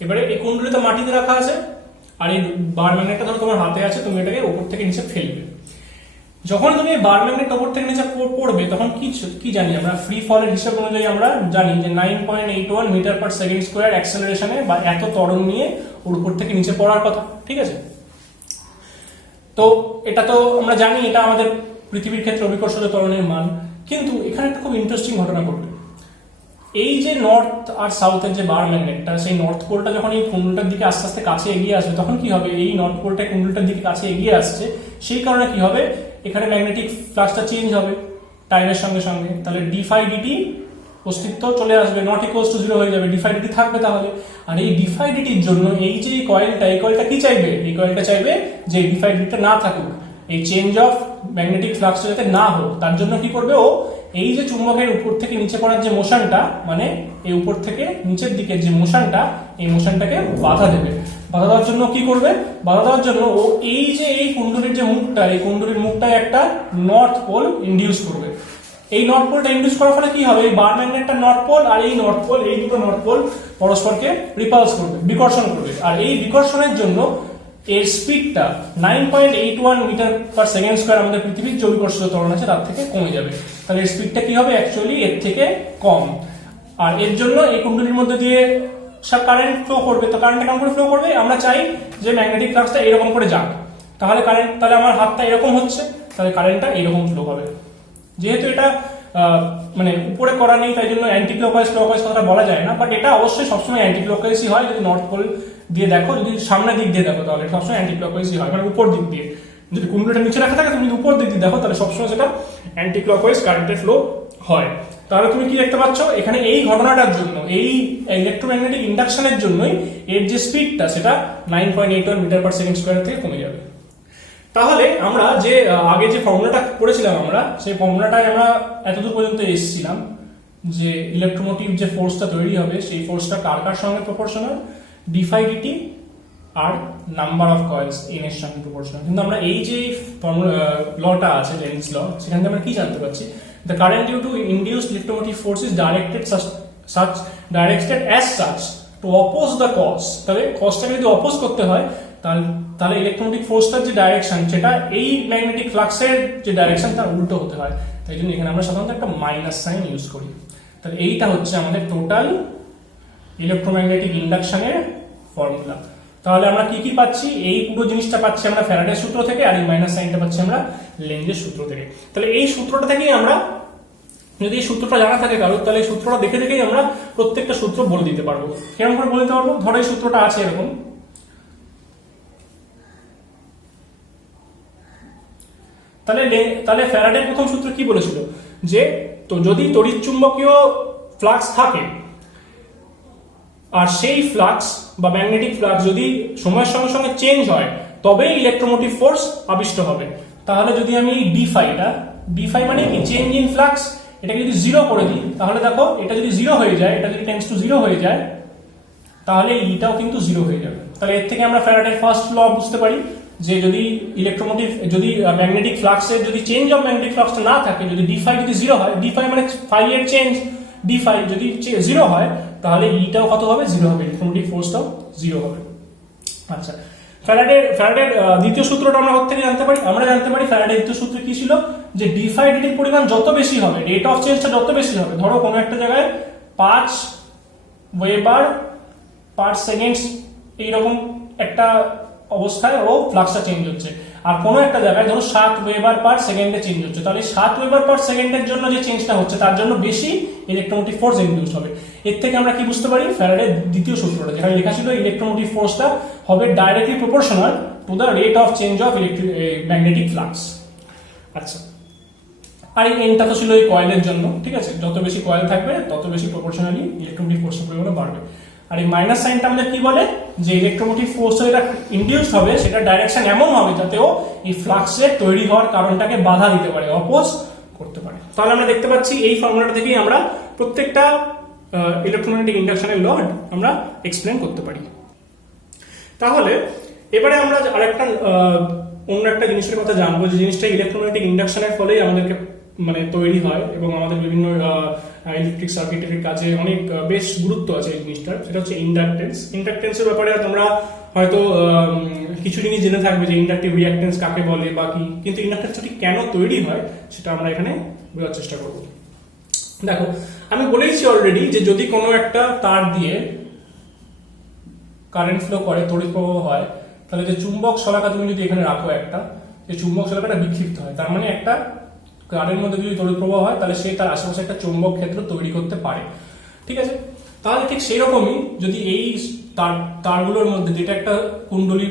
এবারে এই কুণ্ডলীটা মাটিতে রাখা আছে, আর এই বার ম্যাগনেটটা ধরো তোমার হাতে আছে, তুমি এটাকে উপর থেকে নিচে ফেলবে। যখন তুমি বার ম্যাগনেট উপর থেকে নিচে পড়বে তখন কি জানি আমরা, ফ্রি ফলের হিসাব অনুযায়ী আমরা জানি যে 9.81 মিটার পার সেকেন্ড স্কোয়ার অ্যাক্সেলারেশনে বা এত ত্বরণ নিয়ে ওর উপর থেকে নিচে পড়ার কথা, ঠিক আছে। তো এটা তো আমরা জানি, এটা আমাদের পৃথিবীর ক্ষেত্রে অভিকর্ষজ ত্বরণের মান। কিন্তু এখানে একটা খুব ইন্টারেস্টিং ঘটনা ঘটবে। এই যে নর্থ আর সাউথের যে বার ম্যাগনেটটা, সেই নর্থ পোলটা যখন এই কুণ্ডলটার দিকে আস্তে আস্তে কাছে এগিয়ে আসবে তখন কি হবে, এই নর্থ পোলটা কুণ্ডলটার দিকে কাছে এগিয়ে আসছে, সেই কারণে কি হবে, এখানে ম্যাগনেটিক ফ্লাক্সটা চেঞ্জ হবে টাইমের সঙ্গে সঙ্গে। তাহলে ডিফাই ডিটি অস্তিত্ব চলে আসবে, নট ইকুয়ালস টু 0 হয়ে যাবে, ডিফাই ডিটি থাকবে তাহলে। আর এই ডিফাই ডিটির জন্য এই যে এই কয়েলটা কি চাইবে, এই কয়েলটা চাইবে যে ডিফাই ডিটিটা না থাকুক, এই চেঞ্জ অফ ম্যাগনেটিক ফ্লাক্সটা যাতে না হোক। তার জন্য কি করবে ও, এই যে চুম্বকের উপর থেকে নিচে পড়ার যে মোশনটা, মানে এই উপর থেকে নিচের দিকের যে মোশনটা, এই মোশনটাকে বাধা দেবে। বাধা দেওয়ার জন্য কি করবে, বাধা দেওয়ার জন্য ও এই যে এই কুণ্ডলীর যে মুখটা, এই কুণ্ডলীর মুখটায় একটা নর্থ পোল ইনডিউস করবে। এই নর্থ পোলটা ইনডিউস করার ফলে কি হবে, এই বার ম্যাগনেটটা নর্থ পোল আর এই নর্থ পোল, এই দুটো নর্থ পোল পরস্পরকে রিপালস করবে, বিকর্ষণ করবে। আর এই বিকর্ষণের জন্য এর স্পিডটা 9.81 মিটার পার সেকেন্ড স্কোয়ার আমাদের পৃথিবীর যে অভিকর্ষজ ত্বরণ আছে তার থেকে কমে যাবে। তাহলে এর স্পিডটা কি হবে, অ্যাকচুয়ালি এর থেকে কম। আর এর জন্য এই কুণ্ডলীর মধ্যে দিয়ে সব কারেন্ট ফ্লো করবে। তো কারেন্টটা কেমন করে ফ্লো করবে, আমরা চাই যে ম্যাগনেটিক ফ্লাক্সটা এরকম করে যাক, তাহলে তাহলে আমার হাতটা এরকম হচ্ছে, তাহলে কারেন্টটা এরকম ফ্লো হবে। যেহেতু এটা মানে উপরে করা নেই তাই জন্য অ্যান্টি ক্লকওয়াইজ কথাটা বলা যায় না, বাট এটা অবশ্যই সবসময় অ্যান্টি ক্লকওয়াইজই হয়। যদি নর্থ পোল দিয়ে দেখো, যদি সামনের দিক দিয়ে দেখো তাহলে সবসময় অ্যান্টি ক্লকওয়াইজই হয়, মানে উপর দিক দিয়ে। যদি কুণ্ডলীটা নিচে রাখা থাকে তুমি যদি উপর দিক দিয়ে দেখো তাহলে সবসময় সেটা অ্যান্টি ক্লকওয়াইজ কারেন্টের ফ্লো হয়। তাহলে তুমি কি দেখতে পাচ্ছ, এখানে এই ঘটনাটার জন্য, এই ইলেকট্রোম্যাগনেটিক ইন্ডাকশনের জন্যই এর যে স্পিডটা সেটা 9.81 মিটার পার সেকেন্ড স্কোয়ার থেকে কমে যাবে। তাহলে আমরা যে আগে যে ফর্মুলাটা করেছিলাম আমরা, সেই ফর্মুলাটায় আমরা এতদূর পর্যন্ত এসেছিলাম যে ইলেকট্রোমোটিভ যে ফোর্সটা তৈরি হবে সেই ফোর্সটা কার কার সঙ্গে প্রপোর্শনাল, ডিফাই ডিটি আর নাম্বার অফ কয়েলস এন এর সঙ্গে প্রপোর্শনাল। কিন্তু আমরা এই যে লটা আছে লেন্স ল, সেখান থেকে আমরা কি জানতে পারছি, the current due to induced electromotive force is directed as such to oppose the cause. তাহলে কজটাকে যদি অপোজ করতে হয় তাহলে ইলেকট্রোমোটিক ফোর্সটার যে ডাইরেকশন সেটা এই ম্যাগনেটিক ফ্লাক্সের যে ডাইরেকশন তার উল্টো হতে হয়। তাই জন্য এখানে আমরা সাধারণত একটা মাইনাস সাইন ইউজ করি। তাহলে এইটা হচ্ছে আমাদের টোটাল ইলেকট্রোম্যাগনেটিক ইন্ডাকশনের ফর্মুলা। তাহলে আমরা কি কি পাচ্ছি, এই পুরো জিনিসটা পাচ্ছি আমরা ফ্যারাডের সূত্র থেকে, আর এই মাইনাস সাইনটা পাচ্ছি আমরা লেঞ্জের সূত্র থেকে। তাহলে এই সূত্রটা থেকেই আমরা, যদি এই সূত্রটা জানা থাকে কারো, তাহলে এই সূত্রটা দেখে দেখেই আমরা প্রত্যেকটা সূত্র বলে দিতে পারবো। কেমন করে বলতে পারবো, ধরো এই সূত্রটা আছে এরকম, তাহলে ফ্যারাডের প্রথম সূত্র কি বলেছিল, যে তো যদি তড়িৎচুম্বকীয় ফ্লাক্স থাকে আর সেই ফ্লাক্স বা ম্যাগনেটিক ফ্লাক্স যদি সময়ের সঙ্গে সঙ্গে চেঞ্জ হয় তবে ইলেকট্রোমোটিভ ফোর্স আবিষ্ট হবে। তাহলে যদি আমি ডিফাই মানে কি, চেঞ্জ ইন ফ্লাক্স, এটাকে যদি 0 করে দিই তাহলে দেখো এটা যদি 0 হয়ে যায়, এটা যদি টেন্ডস টু 0 হয়ে যায় তাহলে এইটাও কিন্তু 0 হয়ে যাবে। তাহলে এর থেকে আমরা ফ্যারাডের ফার্স্ট ল বুঝতে পারি যে যদি ইলেকট্রোমোটিভ যদি ম্যাগনেটিক ফ্লাক্সের যদি চেঞ্জ অফ ম্যাগনেটিক ফ্লাক্সটা না থাকে, যদি ডি ফাই যদি জিরো হয়, ডি ফাই মানে ফাই এর চেঞ্জ, ডি ফাই যদি জিরো হয় তাহলে ইটাও কত হবে, জিরো হবে, ইলেকট্রোমোটিভ ফোর্সটাও জিরো হবে। আচ্ছা, ফ্যারাডের দ্বিতীয় সূত্রটা আমরা কোথা থেকে জানতে পারি? আমরা জানতে পারি ফ্যারাডের দ্বিতীয় সূত্র কি ছিল, যে ডি ফাই ডিটির পরিমাণ যত বেশি হবে, রেট অফ চেঞ্জটা যত বেশি হবে, ধরো কোনো একটা জায়গায় 5 ওয়েবার পার সেকেন্ড এইরকম একটা অবস্থায় ও ফ্লাক্সটা চেঞ্জ হচ্ছে, আর কোনো একটা জায়গায় ধরো 7 ওয়েবার পার সেকেন্ডে চেঞ্জ হচ্ছে, তাহলে 7 ওয়েবার পার সেকেন্ডের জন্য যে চেঞ্জটা হচ্ছে তার জন্য বেশি ইলেকট্রোমোটিভ ফোর্স ইনডিউস হবে। এর থেকে আমরা কি বুঝতে পারি, ফ্যারাডের দ্বিতীয় সূত্রটা যেখানে লেখা ছিল ইলেকট্রোমোটিভ ফোর্সটা হবে directly proportional to the rate of change of magnetic flux. আচ্ছা, আর এই এনটা তো ছিল এই কয়েলের জন্য, ঠিক আছে, যত বেশি কয়েল থাকবে তত বেশি প্রপোর্শনালি ইলেকট্রোমোটিভ ফোর্সের পরিমাণ বাড়বে। আর এই মাইনাস সাইনটা আমাদের কি বলে, যে ইলেকট্রোমোটিভ ফোর্স যেটা ইনডিউসড হবে সেটা ডাইরেকশন এমন হবে যাতে ও এই ফ্লাক্সের তৈরি হওয়ার কারণটাকে বাধা দিতে পারে, অপোজ করতে পারে। তাহলে আমরা দেখতে পাচ্ছি এই ফর্মুলাটা থেকেই আমরা প্রত্যেকটা ইলেকট্রোম্যাগনেটিক ইন্ডাকশনের ল আমরা এক্সপ্লেন করতে পারি। তাহলে এবারে আমরা আরেকটা অন্য একটা জিনিসের কথা জানবো, যে জিনিসটা ইলেকট্রোম্যাগনেটিক ইন্ডাকশনের ফলেই আমাদেরকে মানে তৈরি হয় এবং আমাদের বিভিন্ন ইলেকট্রিক সার্কিটের কাজে অনেক বেশ গুরুত্ব আছে এই জিনিসটার, সেটা হচ্ছে ইন্ডাকটেন্স। ইন্ডাকটেন্সের ব্যাপারে তোমরা হয়তো কিছু জিনিস জেনে থাকবে যে ইন্ডাকটিভ রিঅ্যাকটেন্স কাকে বলে বা কি, কিন্তু ইন্ডাকটেন্স ঠিক কেন তৈরি হয় সেটা আমরা এখানে বোঝার চেষ্টা করব। দেখো, আমি বলেইছি অলরেডি যে যদি কোনো একটা তার দিয়ে কারেন্ট ফ্লো করে, তড়িৎ প্রবাহ হয়, তাহলে যে চুম্বক শলাকা তুমি যদি এখানে রাখো একটা, যে চুম্বক শলাকাটা বিক্ষিপ্ত হয়, তার মানে একটা তারের মধ্যে যদি তড়িৎ প্রবাহ হয় তাহলে সে তার আশেপাশে একটা চৌম্বক ক্ষেত্র তৈরি করতে পারে, ঠিক আছে। তাহলে ঠিক সেই রকমই যদি এই তারগুলোর মধ্যে, যেটা একটা কুণ্ডলী,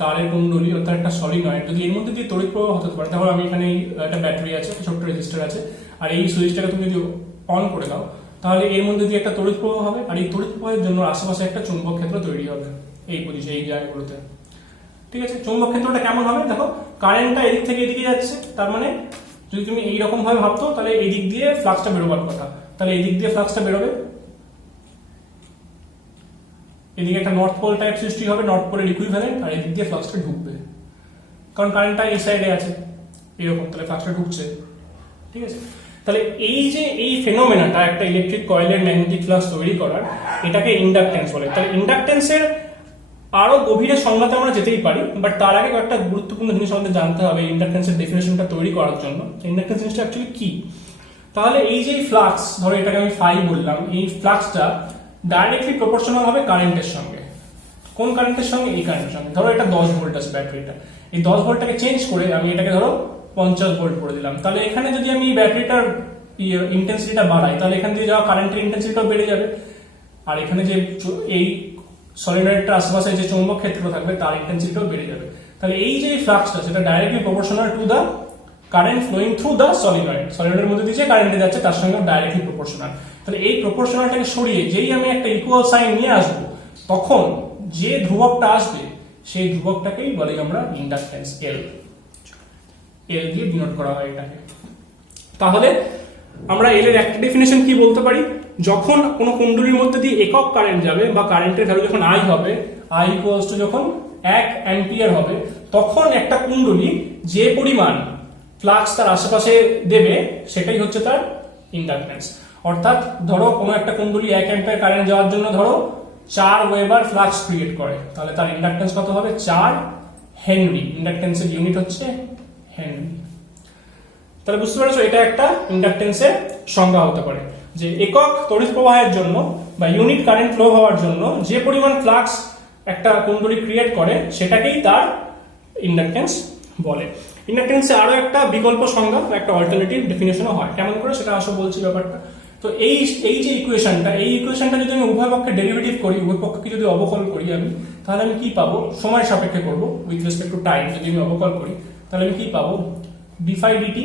তারের কুণ্ডলী অর্থাৎ একটা সলিনয়েড, যদি এর মধ্যে দিয়ে তড়িৎ প্রবাহ হতে পারে, তাহলে আমি এখানে একটা ব্যাটারি আছে, ছোট্ট রেজিস্টার আছে, আর এই সুইচটাকে তুমি যদি অন করে দাও তাহলে এর মধ্যে দিয়ে একটা তড়িৎ প্রবাহ হবে, আর এই তড়িৎ প্রবাহের জন্য আশেপাশে একটা চুম্বক ক্ষেত্র তৈরি হবে এই পজিশনে, এই জায়গাগুলোতে, ঠিক আছে। চুম্বক ক্ষেত্রটা কেমন হবে, দেখো কারেন্টটা এদিক থেকে এদিকে যাচ্ছে, তার মানে যদি তুমি এইরকম ভাবে ভাবতো তাহলে এই দিক দিয়ে ফ্লাক্সটা বেরোবার কথা, তাহলে এই দিক দিয়ে ফ্লাক্সটা বেরোবে, এদিকে একটা নর্থ পোল টাইপ সৃষ্টি হবে, নর্থ পোলের ইকুইভ্যালেন্ট, আর এদিক দিয়ে ফ্লাক্সটা ঢুকবে, কারণ কারেন্টটা এই সাইডে আছে এরকম, তাহলে ফ্লাক্সটা ঢুকছে, ঠিক আছে। তাহলে এই যে এই ফেনোমেনাটা একটা ইলেকট্রিক কয়েলের ম্যাগনেটিক ফ্লাক্স তৈরি করার, এটাকে ইন্ডাকটেন্স বলে। তাহলে ইন্ডাকটেন্সের আরো গভীরে সংজ্ঞাতে আমরা যেতেই পারি, বাট তার আগে কয়েকটা গুরুত্বপূর্ণ জিনিস আমাদের জানতে হবে ইন্ডাকটেন্সের ডেফিনেশনটা তৈরি করার জন্য। ইন্ডাকটেন্স জিনিসটা অ্যাকচুয়ালি কি? তাহলে এই যে ফ্লাক্স, ধরো এটাকে আমি ফাই বললাম, এই ফ্লাক্সটা ডাইরেক্টলি প্রপোর্শনাল হবে কারেন্টের সঙ্গে। কোন কারেন্টের সঙ্গে? এই কারেন্টের সঙ্গে। ধরো এটা 10 ভোল্ট আছে ব্যাটারিটা, এই 10 ভোল্টটাকে চেঞ্জ করে আমি এটাকে ধরো 50 ভোল্ট করে দিলাম, তাহলে এখানে যদি আমি এই ব্যাটারিটার ইন্টেন্সিটিটা বাড়াই তাহলে এখান দিয়ে যাওয়া কারেন্টের ইন্টেন্সিটিটাও বেড়ে যাবে, আর এখানে যে এই সলিনয়েডটার আশেপাশে যে চৌম্বক ক্ষেত্র থাকবে তার ইন্টেন্সিটিও বেড়ে যাবে। তাহলে এই যে ফ্লাক্সটা সেটা directly proportional to the current flowing through the solenoid, সলিনয়েডের মধ্যে দিয়ে যে কারেন্ট যাচ্ছে তার সঙ্গে ডাইরেক্টলি প্রপোর্শনাল। তাহলে এই প্রপোর্শনালটাকে সরিয়ে যেই আমি একটা ইকুয়াল সাইন নিয়ে আসবো, তখন যে ধ্রুবকটা আসবে সেই ধ্রুবকটাকেই বলি আমরা ইন্ডাকটেন্স, এল দিয়ে ডিনোট করা হয় এটাকে। তাহলে আমরা এল এর একটা ডেফিনেশন কি বলতে পারি, যখন কোনো কুণ্ডলীর মধ্যে দিয়ে একক কারেন্ট যাবে বা কারেন্টের ভ্যালু যখন আই হবে, আই ইকুয়ালস টু যখন 1 অ্যাম্পিয়ার হবে, তখন একটা কুণ্ডলী যে পরিমাণ ফ্লাক্স তার আশেপাশে দেবে সেটাই হচ্ছে তার ইন্ডাকটেন্স। অর্থাৎ ধরো কোনো একটা কুণ্ডলী 1 অ্যাম্পিয়ার কারেন্ট যাওয়ার জন্য ধরো 4 ওয়েবার ফ্লাক্স ক্রিয়েট করে, তাহলে তার ইন্ডাকটেন্স কত হবে? 4 হেনরি। ইন্ডাকটেন্সের ইউনিট হচ্ছে হেনরি। তাহলে বুঝতে পারছো এটা একটা ইন্ডাকটেন্সের সংজ্ঞা হতে পারে, যে একক তড়িৎ প্রবাহের জন্য বা ইউনিট কারেন্ট ফ্লো হওয়ার জন্য যে পরিমাণ ফ্লাক্স একটা কুণ্ডলী ক্রিয়েট করে সেটাকেই তার ইন্ডাকটেন্স বলে। ইন্ডাকটেন্সে আরো একটা বিকল্প সংজ্ঞা, একটা অল্টারনেটিভ ডেফিনেশনও হয়, কেমন করে সেটা আসলে বলছি ব্যাপারটা। তো এই যে ইকুয়েশনটা যদি আমি উভয় পক্ষে ডেরিভেটিভ করি, উভয় পক্ষকে যদি অবকলন করি আমি, তাহলে আমি কি পাবো? সময় সাপেক্ষে করবো, উইথ রেসপেক্ট টু টাইম যদি আমি অবকলন করি, তাহলে আমি কি পাবো? ডিফাই ডিটি,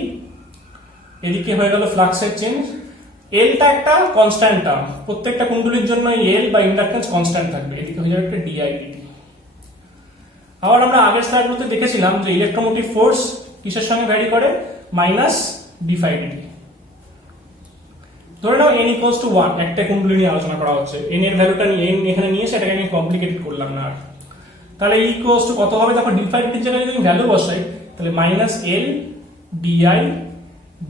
এদিকে হয়ে গেল ফ্লাক্সের চেঞ্জ, এলটা একটা কনস্ট্যান্ট টার্ম, প্রত্যেকটা কুণ্ডলীর জন্য এল বা ইন্ডাকটেন্স কনস্ট্যান্ট থাকবে, এদিকে হয়ে যাবে একটা ডিআই ডিটি। আবার আমরা আগের স্লাইডগুলোতে দেখেছিলাম যে ইলেকট্রোমোটিভ ফোর্স কিসের সঙ্গে ভ্যারি করে? Minus d phi dt. ধরে নাও n ইকুয়ালস টু 1, একটা কুণ্ডলী নিয়ে আলোচনা করা হচ্ছে, n এর ভ্যালুটা নিয়ে n এখানে নিয়ে সেটাকে আমি কমপ্লিকেটেড করলাম না আর। তাহলে ই ইকুয়ালস টু কত হবে, দেখো ডি ফাই ডিটির জায়গায় যদি ভ্যালু বসাই তাহলে মাইনাস এল ডিআই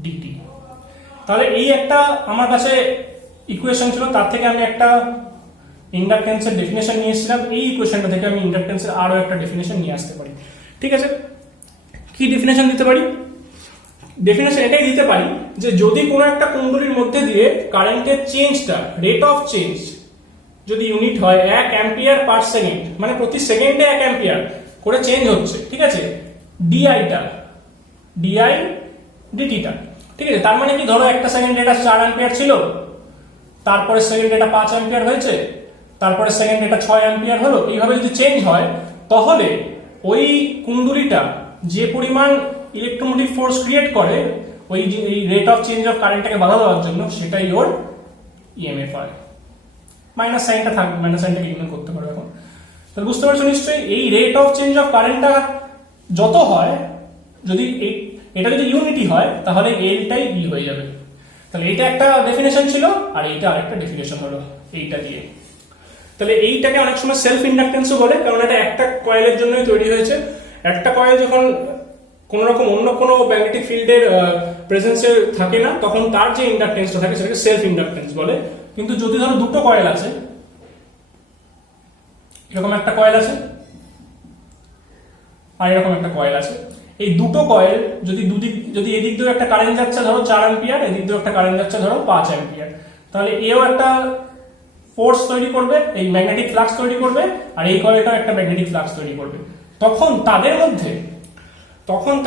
ডিটি। তাহলে এই একটা আমার কাছে ইকুয়েশন ছিল, তার থেকে আমি একটা ইন্ডাকটেন্সের ডেফিনেশন নিয়ে এসেছিলাম। এই ইকুয়েশনটা থেকে আমি ইন্ডাকটেন্সের আরো একটা ডেফিনেশন নিয়ে আসতে পারি। ঠিক আছে, কি ডেফিনেশন দিতে পারি? ডেফিনেশন এটাই দিতে পারি যে যদি কোনো একটা কুণ্ডলীর মধ্যে দিয়ে কারেন্টের চেঞ্জটা, রেট অফ চেঞ্জ যদি ইউনিট হয় 1 অ্যাম্পিয়ার পার সেকেন্ড, মানে প্রতি সেকেন্ডে 1 অ্যাম্পিয়ার করে চেঞ্জ হচ্ছে, ঠিক আছে, ডিআই ডিটিটা, ঠিক আছে। তার মানে কি, ধরো একটা সেকেন্ডে এটা 4 অ্যাম্পিয়ার ছিল, তারপরে সেকেন্ডে এটা 5 অ্যাম্পিয়ার হয়েছে, তারপরে সেকেন্ডে এটা 6 অ্যাম্পিয়ার হলো, এইভাবে যদি চেঞ্জ হয় তাহলে ওই কুণ্ডলীটা যে পরিমাণ ইলেকট্রোমোটিভ ফোর্স ক্রিয়েট করে ওই রেট অফ চেঞ্জ অফ কারেন্টটাকে বাধা দেওয়ার জন্য, সেটাই ওর ইএমএফ হয়। মাইনাস সাইনটা থাকবে, মাইনাস সাইনটাকে ইগনোর করতে পারো এখন। তাহলে বুঝতে পারছো নিশ্চয়ই, এই রেট অফ চেঞ্জ অফ কারেন্টটা যত হয়, যদি এটা যদি ইউনিটি হয় তাহলে এলটাই ই হয়ে যাবে। তাহলে এইটা একটা ডেফিনেশন ছিল, আর এইটা আরেকটা ডেফিনেশন হলো এইটা দিয়ে। তাহলে এইটাকে অনেক সময় সেলফ ইন্ডাকটেন্সও বলে, কারণ এটা একটা কয়েলের জন্যই তৈরি হয়েছে। একটা কয়েল যখন কোন রকম অন্য কোনো ম্যাগনেটিক ফিল্ডের প্রেজেন্সে থাকে না, তখন তার যে ইন্ডাকটেন্সটা থাকে সেটাকে সেলফ ইন্ডাকটেন্স বলে। কিন্তু যদি ধরো দুটো কয়েল আছে, এরকম একটা কয়েল আছে আর এরকম একটা কয়েল আছে, এই দুটো কয়েল যদি এদিক দিয়ে একটা কারেন্ট যাচ্ছে ধরো 4 অ্যাম্পিয়ার, এদিক দিয়ে একটা কারেন্ট যাচ্ছে ধরো 5 অ্যাম্পিয়ার, তাহলে এও একটা ফোর্স তৈরি করবে, এই ম্যাগনেটিক ফ্লাক্স তৈরি করবে, আর এই কয়েলটাও একটা ম্যাগনেটিক ফ্লাক্স তৈরি করবে। তখন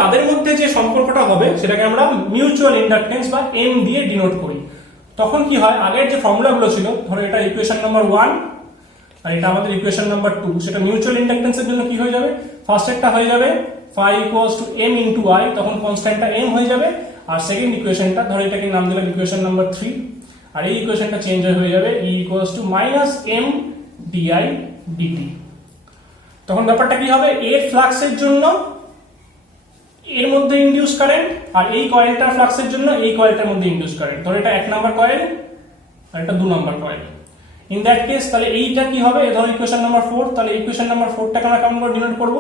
তাদের মধ্যে যে সম্পর্কটা হবে সেটাকে আমরা মিউচুয়াল ইন্ডাকটেন্স বা এম দিয়ে ডিনোট করি। তখন কি হয়, আগের যে ফর্মুলাগুলো ছিল, ধরো এটা ইকুয়েশন নাম্বার 1 আর এটা আমাদের ইকুয়েশন নাম্বার 2, সেটা মিউচুয়াল ইন্ডাকটেন্সের জন্য কি হয়ে যাবে, ফার্স্ট একটা হয়ে যাবে phi equals to m into I, তখন কনস্ট্যান্টটা m হয়ে যাবে। আর সেকেন্ড ইকুয়েশনটা, ধরো এটাকে নাম দিলাম ইকুয়েশন নাম্বার 3, আর এই ইকুয়েশনটা চেঞ্জ হয়ে যাবে E equals to minus m di dt। তখন ব্যাপারটা কি হবে, এর ফ্লাক্সের জন্য এর মধ্যে ইনডিউস কারেন্ট, আর এই কয়েলটার ফ্লাক্সের জন্য এই কয়েলটার মধ্যে ইনডিউস কারেন্ট। ধরো এটা 1 নাম্বার কয়েল আর এটা 2 number coil. In that case তাহলে এইটা কি হবে, ধরো ইকুয়েশন নাম্বার 4, তাহলে ইকুয়েশন নাম্বার 4টাকে আমরা কেমন করে ডিনোট করব,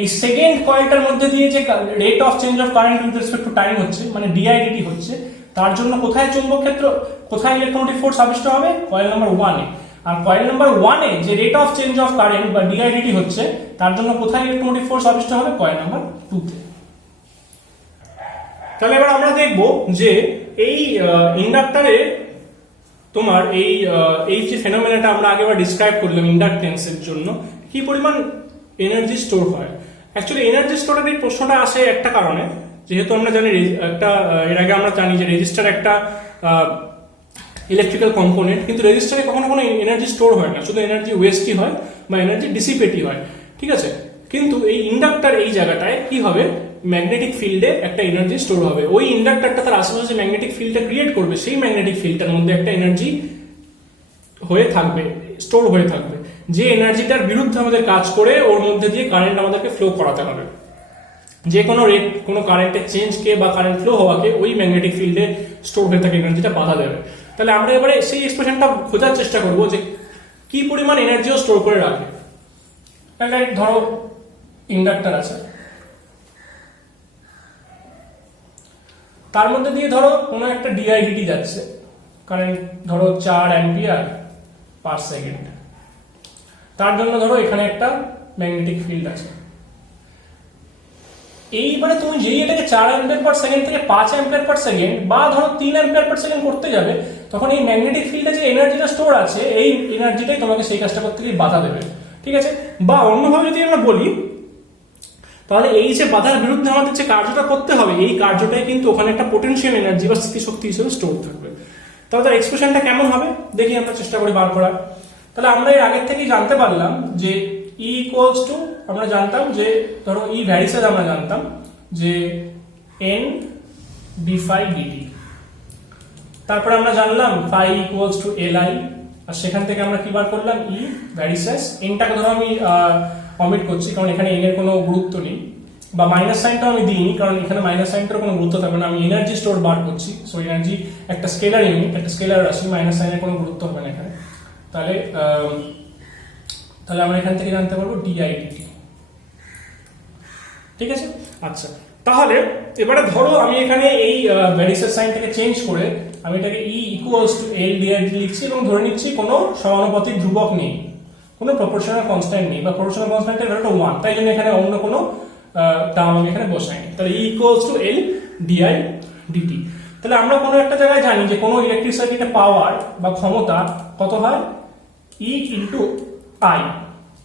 এই সেকেন্ড কয়েলটার মধ্যে দিয়ে যে rate of change of current with respect to time হচ্ছে, মানে ডিআইডিটি হচ্ছে, তার জন্য কোথায় চৌম্বক ক্ষেত্র, কোথায় ইলেকট্রোমোটিভ ফোর্স আবিষ্ট হবে, কয়েল নাম্বার 1 এ। আর কয়েল নাম্বার 1 এ যে rate of change of current বা ডিআইডিটি হচ্ছে, তার জন্য কোথায় ইলেকট্রোমোটিভ ফোর্স আবিষ্ট হবে, কয়েল নাম্বার 2 তে। তাহলে এবার আমরা দেখব যে এই ইন্ডাক্টরে তোমার এই যে ফেনোমেনাটা আমরা আগেবার ডিসক্রাইব করলাম ইন্ডাকটেন্সের জন্য, কি পরিমাণ এনার্জি স্টোর হয়। অ্যাকচুয়ালি এনার্জি স্টোরের এই প্রশ্নটা আসে একটা কারণে, যেহেতু আমরা জানি একটা, এর আগে আমরা জানি যে রেজিস্টার একটা ইলেকট্রিক্যাল কম্পোনেন্ট, কিন্তু রেজিস্টারে কখনো কোনো এনার্জি স্টোর হয় না, শুধু এনার্জি ওয়েস্টই হয় বা এনার্জি ডিসিপেটই হয়, ঠিক আছে। কিন্তু এই ইন্ডাক্টর এই জায়গাটায় কি হবে, ম্যাগনেটিক ফিল্ডে একটা এনার্জি স্টোর হবে, ওই ইন্ডাক্টরটা তার আশেপাশে ম্যাগনেটিক ফিল্ডটা ক্রিয়েট করবে, সেই ম্যাগনেটিক ফিল্ডটার মধ্যে একটা এনার্জি হয়ে থাকবে, স্টোর হয়ে থাকবে, যে এনার্জিটার বিরুদ্ধে আমাদের কাজ করে ওর মধ্যে দিয়ে কারেন্ট আমাদেরকে ফ্লো করাতে হবে। যে কোনো কারেন্টের চেঞ্জকে বা কারেন্ট ফ্লো হওয়াকে ওই ম্যাগনেটিক ফিল্ডে স্টোর হয়ে থাকে এনার্জিটা বাধা দেবে। তাহলে আমরা এবারে সেই এক্সপ্রেশনটা খোঁজার চেষ্টা করব যে কি পরিমাণ এনার্জিও স্টোর করে রাখে। তাহলে ধরো ইন্ডাক্টর আছে, তার মধ্যে দিয়ে ধরো কোনো একটা ডিআইডিটি যাচ্ছে, কারেন্ট ধরো 4 অ্যাম্পিয়ার পার সেকেন্ড, তার জন্য ধরো এখানে একটা ম্যাগনেটিক ফিল্ড আছে। এইবারে তুমি যেই এটাকে 4 অ্যাম্পিয়ার পার সেকেন্ড থেকে 5 অ্যাম্পিয়ার পার সেকেন্ড বা ধরো 3 অ্যাম্পিয়ার পার সেকেন্ড করতে যাবে, তখন এই ম্যাগনেটিক ফিল্ডে যে এনার্জিটা স্টোর আছে, এই এনার্জিটাই তোমাকে সেই কাজটা করতে গিয়ে বাধা দেবে, ঠিক আছে। বা অন্যভাবে যদি আমরা বলি, তাহলে এই যে বাধার বিরুদ্ধে আমাদের যে কার্যটা করতে হবে, এই কার্যটাই কিন্তু ওখানে একটা পোটেনশিয়াল এনার্জি বা স্থিতিশক্তি হিসেবে স্টোর থাকবে। তাহলে তার এক্সপ্রেশনটা কেমন হবে দেখি আমরা চেষ্টা করি বার করার। তাহলে আমরা এর আগের থেকেই জানতে পারলাম যে E ইকুয়ালস টু, আমরা জানতাম যে ধরো E ভ্যারিসেস, আমরা জানতাম যে n d phi dt, তারপরে আমরা জানলাম phi ইকুয়ালস টু li, আর সেখান থেকে আমরা কি বার করলাম E ভ্যারিসেস। nটাকে ধরো আমি অমিট করছি কারণ এখানে n এর কোনো গুরুত্ব নেই, বা মাইনাস সাইনটাও আমি দিইনি কারণ এখানে মাইনাস সাইনটার কোনো গুরুত্ব থাকবে না, আমি এনার্জি স্টোর বার করছি। সো এনার্জি একটা স্কেলার ইউনিট, একটা স্কেলার রাশি, মাইনাস সাইনের কোনো গুরুত্ব হবে না এখানে। তাহলে তাহলে আমরা এখান থেকে জানতে পারবো ডিআইডিটি। ঠিক আছে, আচ্ছা তাহলে এবারে ধরো আমি এখানে এই ভ্যারিসের সাইনটাকে চেঞ্জ করে আমি এটাকে ই ইকুয়ালস টু এল ডিআইডি লিখছি এবং ধরে নিচ্ছি কোনো সমানুপাতিক ধ্রুবক নেই, কোনো প্রপোর্শনাল কনস্ট্যান্ট নেই, বা প্রপোর্শনাল কনস্ট্যান্টের ভ্যালুটা 1, তাই জন্য এখানে অন্য কোনো টার্ম আমি এখানে বসাইনি। তাহলে E equals to L d i dt. তাহলে আমরা কোনো একটা জায়গায় জানি যে কোনো ইলেকট্রিক সার্কিটের পাওয়ার বা ক্ষমতা কত হয়, ই ইন্টু আই,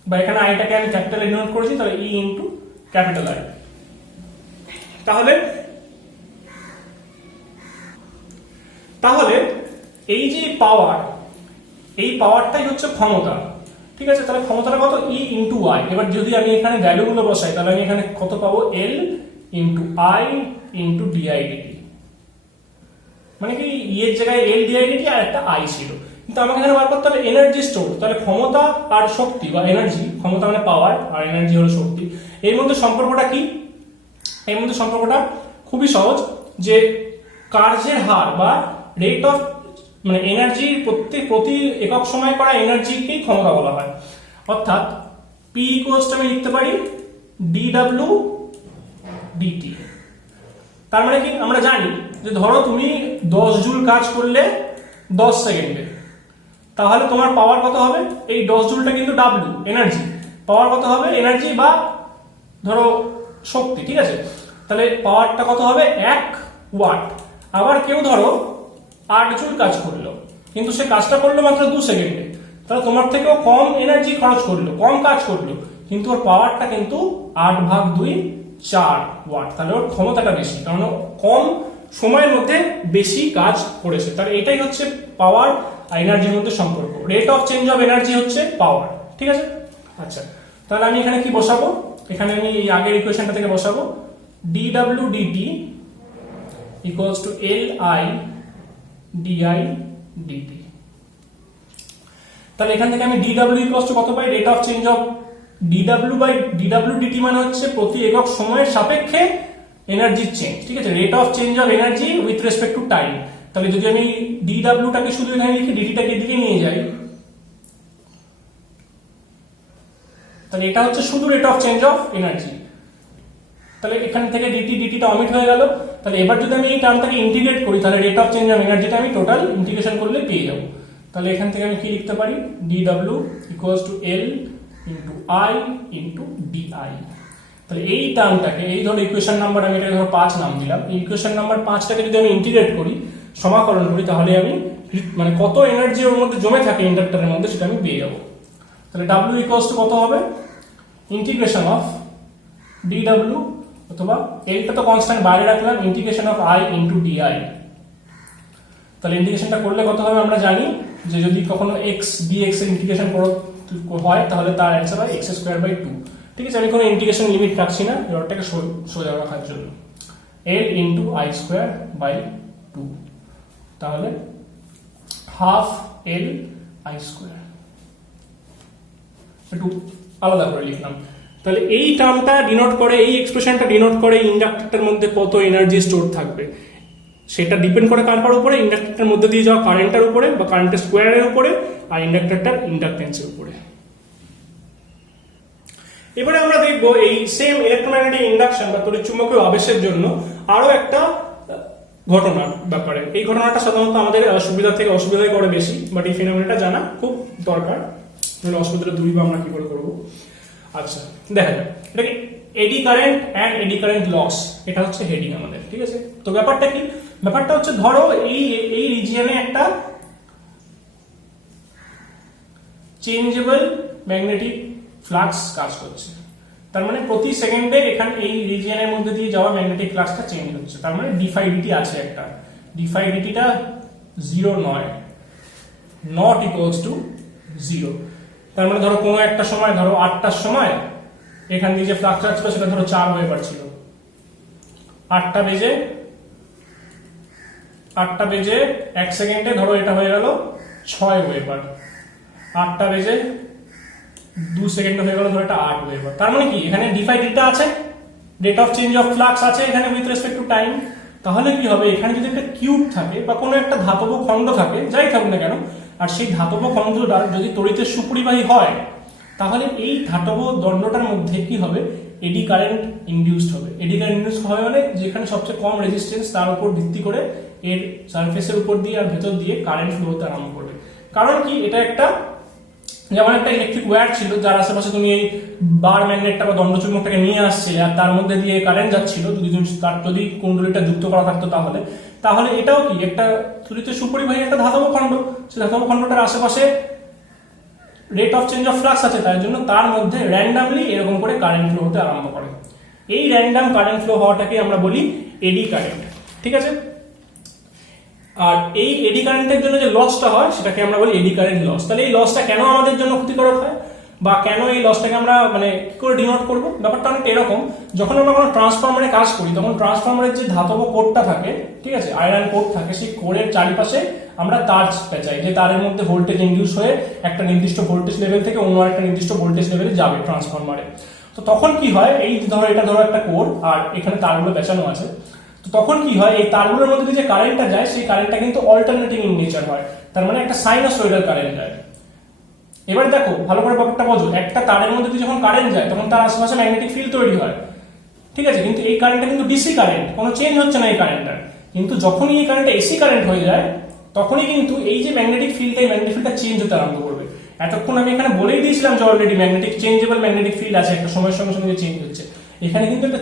বা এখানে আইটাকে আমি ক্যাপিটাল ডিনোট করেছি, তাহলে ই ইন্টু ক্যাপিটাল আই। তাহলে এই যে পাওয়ার, এই পাওয়ারটাই হচ্ছে ক্ষমতা। ঠিক আছে, তাহলে ক্ষমতাটা কত, ই ইন্টু আই। এবার যদি আমি এখানে ভ্যালুগুলো বসাই তাহলে আমি এখানে কত পাবো, L into I into DIDT. মানে কি ই এর জায়গায় এল ডিআইডিটি আর একটা আই ছিল, কিন্তু আমাকে এখানে বার করতে হবে এনার্জি স্টোর। তাহলে ক্ষমতা আর শক্তি বা এনার্জি, ক্ষমতা মানে পাওয়ার আর এনার্জি হলো শক্তি, এর মধ্যে সম্পর্কটা কি? এর মধ্যে সম্পর্কটা খুবই সহজ, যে কার্যের হার বা রেট অফ মানে এনার্জি প্রতি একক সময় করা এনার্জিকেই ক্ষমতা বলা হয়। অর্থাৎ পি ইকুয়ালস আমি লিখতে পারি ডিডব্লিউ ডিটি। তার মানে কি আমরা জানি যে ধরো তুমি 10 জুল কাজ করলে 10 সেকেন্ডে, তাহলে তোমার পাওয়ার কত হবে, এই 10 জুলটা কিন্তু ডাব্লিউ এনার্জি, পাওয়ার কত হবে এনার্জি বা ধরো শক্তি। ঠিক আছে, তাহলে পাওয়ারটা কত হবে 1 ওয়াট। আবার কেউ ধরো 8 জুল কাজ করলো, কিন্তু সে কাজটা করলো মাত্র 2 সেকেন্ডে, তাহলে তোমার থেকেও কম এনার্জি খরচ করলো, কম কাজ করলো, কিন্তু ওর পাওয়ারটা কিন্তু 8/2 4 ওয়াট। তাহলে ওর ক্ষমতাটা বেশি, কারণ কম সময়ের মধ্যে বেশি কাজ করেছে। তাহলে এটাই হচ্ছে পাওয়ার আর এনার্জির মধ্যে সম্পর্ক। Rate of change of energy হচ্ছে পাওয়ার। ঠিক আছে, আচ্ছা তাহলে আমি এখানে কি বসাবো, এখানে আমি এই আগের ইকুয়েশনটা থেকে বসাবো dw dt equals to li di dt। তাহলে এখান থেকে আমি dw equals to কত pi, rate of change of dw dt মানে হচ্ছে প্রতি একক সময়ের সাপেক্ষে এনার্জির চেঞ্জ। ঠিক আছে, rate of change of energy with respect to time. তাহলে যদি আমি dw টাকে শুধু এখানে লিখি, dt টাকে এদিকে নিয়ে যাই, তাহলে এটা হচ্ছে শুধু rate of change of energy. তাহলে এখান থেকে dt টা অমিট হয়ে গেল। তাহলে এবার যদি আমি এই টার্মটাকে ইন্টিগ্রেট করি, তাহলে রেট অফ চেঞ্জ অফ এনার্জিটা আমি টোটাল ইন্টিগ্রেশন করলে পেয়ে যাব। তাহলে এখান থেকে আমি কি লিখতে পারি, dw equals to l into i into di। তাহলে এই টার্মটাকে, এই ধরো ইকুয়েশন নাম্বার আমি এটা ধরো 5 নাম দিলাম, এই ইকুয়েশন নাম্বার 5টাকে যদি আমি ইন্টিগ্রেট করি, সমাকলন করি, তাহলে আমি মানে কত এনার্জি ওর মধ্যে জমে থাকে ইন্ডাক্টরের মধ্যে সেটা আমি পেয়ে যাব। তাহলে w equals to কত হবে, ইন্টিগ্রেশন অফ dw, অথবা এলটা তো কনস্ট্যান্ট বাইরে রাখলাম, integration of i into d i. তাহলে ইন্টিগ্রেশনটা করলে কত হবে আমরা জানি, যে যদি কখনো x dx এর ইন্টিগ্রেশন হয় তাহলে তার অ্যান্সার হয় x²/2। ঠিক আছে, আমি কোনো ইন্টিগ্রেশন লিমিট রাখছি না, ব্যাপারটাকে সোজা রাখার জন্য, l ইন্টু i²/2, তাহলে হাফ l i²। একটু আলাদা করে লিখলাম। তাহলে এই টার্মটা ডিনোট করে, এই এক্সপ্রেশনটা ডিনোট করে ইন্ডাক্টরটার মধ্যে কত এনার্জি স্টোর থাকবে, সেটা ডিপেন্ড করে কার উপরে, ইন্ডাক্টরটার মধ্যে দিয়ে যাওয়া কারেন্টের উপরে বা কারেন্টের স্কোয়ারের উপরে, আর ইন্ডাক্টরটার ইন্ডাকটেন্সের উপরে। এবারে আমরা দেখব এই সেম ইলেকট্রোম্যাগনেটিক ইন্ডাকশন বা তড়িৎচুম্বকীয় আবেশের জন্য আরো একটা ঘটনার ব্যাপারে। এই ঘটনাটা সাধারণত আমাদের সুবিধা থেকে অসুবিধায় করে বেশি, বাট এই ফিনোমেনাটা জানা খুব দরকার, তাহলে অসুবিধাটা দূর আমরা কি করে করবো। আচ্ছা দেখেন, এটা কি eddy current and eddy current loss, এটা হচ্ছে হেডিং আমাদের। ঠিক আছে, তো ব্যাপারটা কি, ব্যাপারটা হচ্ছে ধরো এই রিজিয়নে একটা চেঞ্জেবল ম্যাগনেটিক ফ্লাক্স কাজ করছে। তার মানে প্রতি সেকেন্ডে এখানে এই রিজিয়নের মধ্যে দিয়ে যাওয়া ম্যাগনেটিক ফ্লাক্সটা চেঞ্জ হচ্ছে। তার মানে d∅dt আছে একটা, d∅ dt টা 0 নয়, নট ইকুয়ালস টু 0। তার মানে ধরো কোনো একটা সময়, ধরো 8টার সময় এখান দিয়ে যে ফ্লাক্সটা ছিল সেটা ধরো 4 ওয়েবার ছিল, 8টা বেজে 1 সেকেন্ডে ধরো এটা হয়ে গেল 6 ওয়েবার, 8টা বেজে 2 সেকেন্ডে হয়ে গেল ধরো এটা 8 ওয়েবার। তার মানে কি এখানে d∅ dt আছে, rate of change of flux আছে এখানে উইথ রেসপেক্ট টু টাইম। তাহলে কি হবে, এখানে যদি একটা কিউব থাকে বা কোনো একটা ধাতব খণ্ড থাকে, যাই থাকুক না কেন, আর সেই ধাতব খণ্ডটা যদি তড়িতের সুপরিবাহী হয়, তাহলে এই ধাতব দণ্ডটার মধ্যে কি হবে, এডি কারেন্ট ইনডিউসড হবে। এডি কারেন্ট ইনডিউস হবে মানে যেখানে সবচেয়ে কম রেজিস্ট্যান্স তার উপর ভিত্তি করে এর সারফেসের উপর দিয়ে আর ভেতর দিয়ে কারেন্ট ফ্লো হতে আরম্ভ করবে। কারণ কি, এটা একটা যেমন একটা ইলেকট্রিক ওয়্যার ছিল যার আশেপাশে তুমি এই বার ম্যাগনেটটা বা দণ্ডচুম্বকটাকে নিয়ে আসছিলে আর তার মধ্যে দিয়ে কারেন্ট যাচ্ছিল, তার যদি কুণ্ডলীটা যুক্ত করা থাকতো তাহলে এটাও কি একটা তড়িৎ সুপরিবাহী একটা ধাতব খণ্ড। সেই ধাতব খণ্ডটার আশেপাশে rate of change of flux আছে, তার জন্য তার মধ্যে র্যান্ডামলি এরকম করে কারেন্ট ফ্লো হতে আরম্ভ করে। এই র্যান্ডাম কারেন্ট ফ্লো হওয়াটাকে আমরা বলি এডি কারেন্ট। ঠিক আছে, আর এই এডি কারেন্টের জন্য যে লসটা হয় সেটাকে আমরা বলি এডি কারেন্ট লস। তাহলে এই লসটা কেন আমাদের জন্য ক্ষতিকারক হয় বা কেন এই লসটাকে আমরা মানে কি করে ডিনোট করব, ব্যাপারটা অনেকটা এরকম। যখন আমরা কোনো ট্রান্সফরমারে কাজ করি তখন ট্রান্সফরমারের যে ধাতব কোরটা থাকে, ঠিক আছে, আয়রন কোর থাকে, সেই কোরের চারিপাশে আমরা তার পেঁচাই যে তারের মধ্যে ভোল্টেজ ইনডিউস হয়ে একটা নির্দিষ্ট ভোল্টেজ লেভেল থেকে অন্য একটা নির্দিষ্ট ভোল্টেজ লেভেলে যাবে ট্রান্সফরমারে। তো তখন কি হয়, এই এটা ধরো একটা কোর আর এখানে তারগুলো পেঁচানো আছে, তো তখন কি হয়, এই তারগুলোর মধ্যে যে কারেন্টটা যায় সেই কারেন্টটা কিন্তু অল্টারনেটিং ইন নেচার হয়, তার মানে একটা সাইনোসয়েডাল কারেন্ট যায়। এবার দেখো ভালো করে ব্যাপারটা বোঝো, একটা তারের মধ্যে দিয়ে যখন কারেন্ট যায় তখন তার আশেপাশে ম্যাগনেটিক ফিল্ড তৈরি হয়, ঠিক আছে, কিন্তু এই কারেন্টটা কিন্তু ডিসি কারেন্ট, কোনো চেঞ্জ হচ্ছে না এই কারেন্টটার। কিন্তু যখনই এই কারেন্টটা এসি কারেন্ট হয়ে যায় তখনই কিন্তু এই যে ম্যাগনেটিক ফিল্ডটা, এই ম্যাগনেটিক ফিল্ডটা চেঞ্জ হতে আরম্ভ করবে। এতক্ষণ আমি এখানে বলেই দিয়েছিলাম যে already magnetic changeable magnetic field আছে, একটা সময়ের সঙ্গে সঙ্গে চেঞ্জ হচ্ছে। এখানে কিন্তু একটা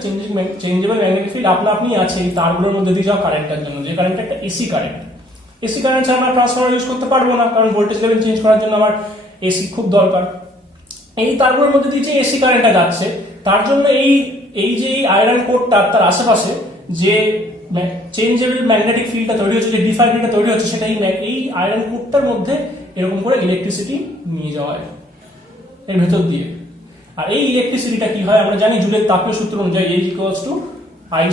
চেঞ্জেবল ম্যাগনেটিক ফিল্ড আপনি আছে এই তারগুলোর মধ্যে দিয়ে যাওয়া কারেন্টের জন্য, যে কারেন্টটা একটা এসি কারেন্ট। এসি কারেন্ট ছাড়া আমরা ট্রান্সফরমার ইউজ করতে পারবো না, কারণ ভোল্টেজ লেভেল চেঞ্জ করার জন্য আমার এসি খুব দরকার। এই তারগুলোর মধ্যে দিয়ে যে এসি কারেন্টটা যাচ্ছে তার জন্য এই যে আয়রন কোরটা তার আশেপাশে যে চেঞ্জেবল ম্যাগনেটিক ফিল্ডটা তৈরি হচ্ছে, যে ডিফাই ফিল্ডটা তৈরি হচ্ছে, সেটা এই আয়রন কোরটার মধ্যে এরকম করে ইলেকট্রিসিটি নিয়ে যাওয়া হয় এর ভেতর দিয়ে। আর এই ইলেকট্রিসিটিটা কি হয় আমরা জানি, জুলের তাপীয় সূত্র অনুযায়ী H equals to I²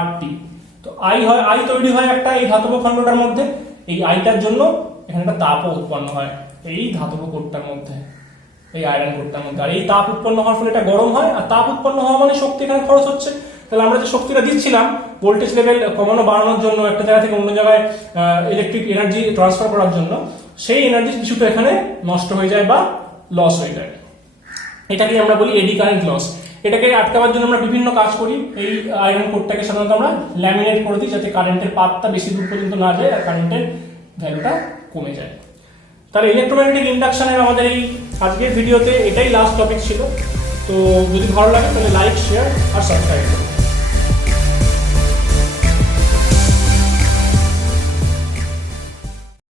RT। তো আই তৈরি হয় একটা এই ধাতব খণ্ডটার মধ্যে, এই আইটার জন্য এখানে একটা তাপও উৎপন্ন হয় এই ধাতব কোরটার মধ্যে, এই আয়রন কোরটার মধ্যে। আর এই তাপ উৎপন্ন হওয়ার ফলে এটা গরম হয়, আর তাপ উৎপন্ন হওয়া মানে শক্তি এখানে খরচ হচ্ছে। তাহলে আমরা যে শক্তিটা দিচ্ছিলাম ভোল্টেজ লেভেল কমানো বাড়ানোর জন্য, একটা জায়গা থেকে অন্য জায়গায় ইলেকট্রিক এনার্জি ট্রান্সফার করার জন্য, সেই এনার্জি কিছুটা এখানে নষ্ট হয়ে যায় বা লস হয়ে যায়। এটাকে আমরা বলি এডি কারেন্ট লস। এটাকে আটকাবার জন্য আমরা বিভিন্ন কাজ করি। এই আয়রন কোরটাকে সাধারণত আমরা ল্যামিনেট করে দিই যাতে কারেন্টের পাথটা বেশি দূর পর্যন্ত না যায় আর কারেন্টের ভ্যালুটা কমে যায়। তাহলে ইলেকট্রোম্যাগনেটিক ইন্ডাকশনের আমাদের এই আজকের ভিডিওতে এটাই লাস্ট টপিক ছিল। তো যদি ভালো লাগে তাহলে লাইক, শেয়ার আর সাবস্ক্রাইব করুন।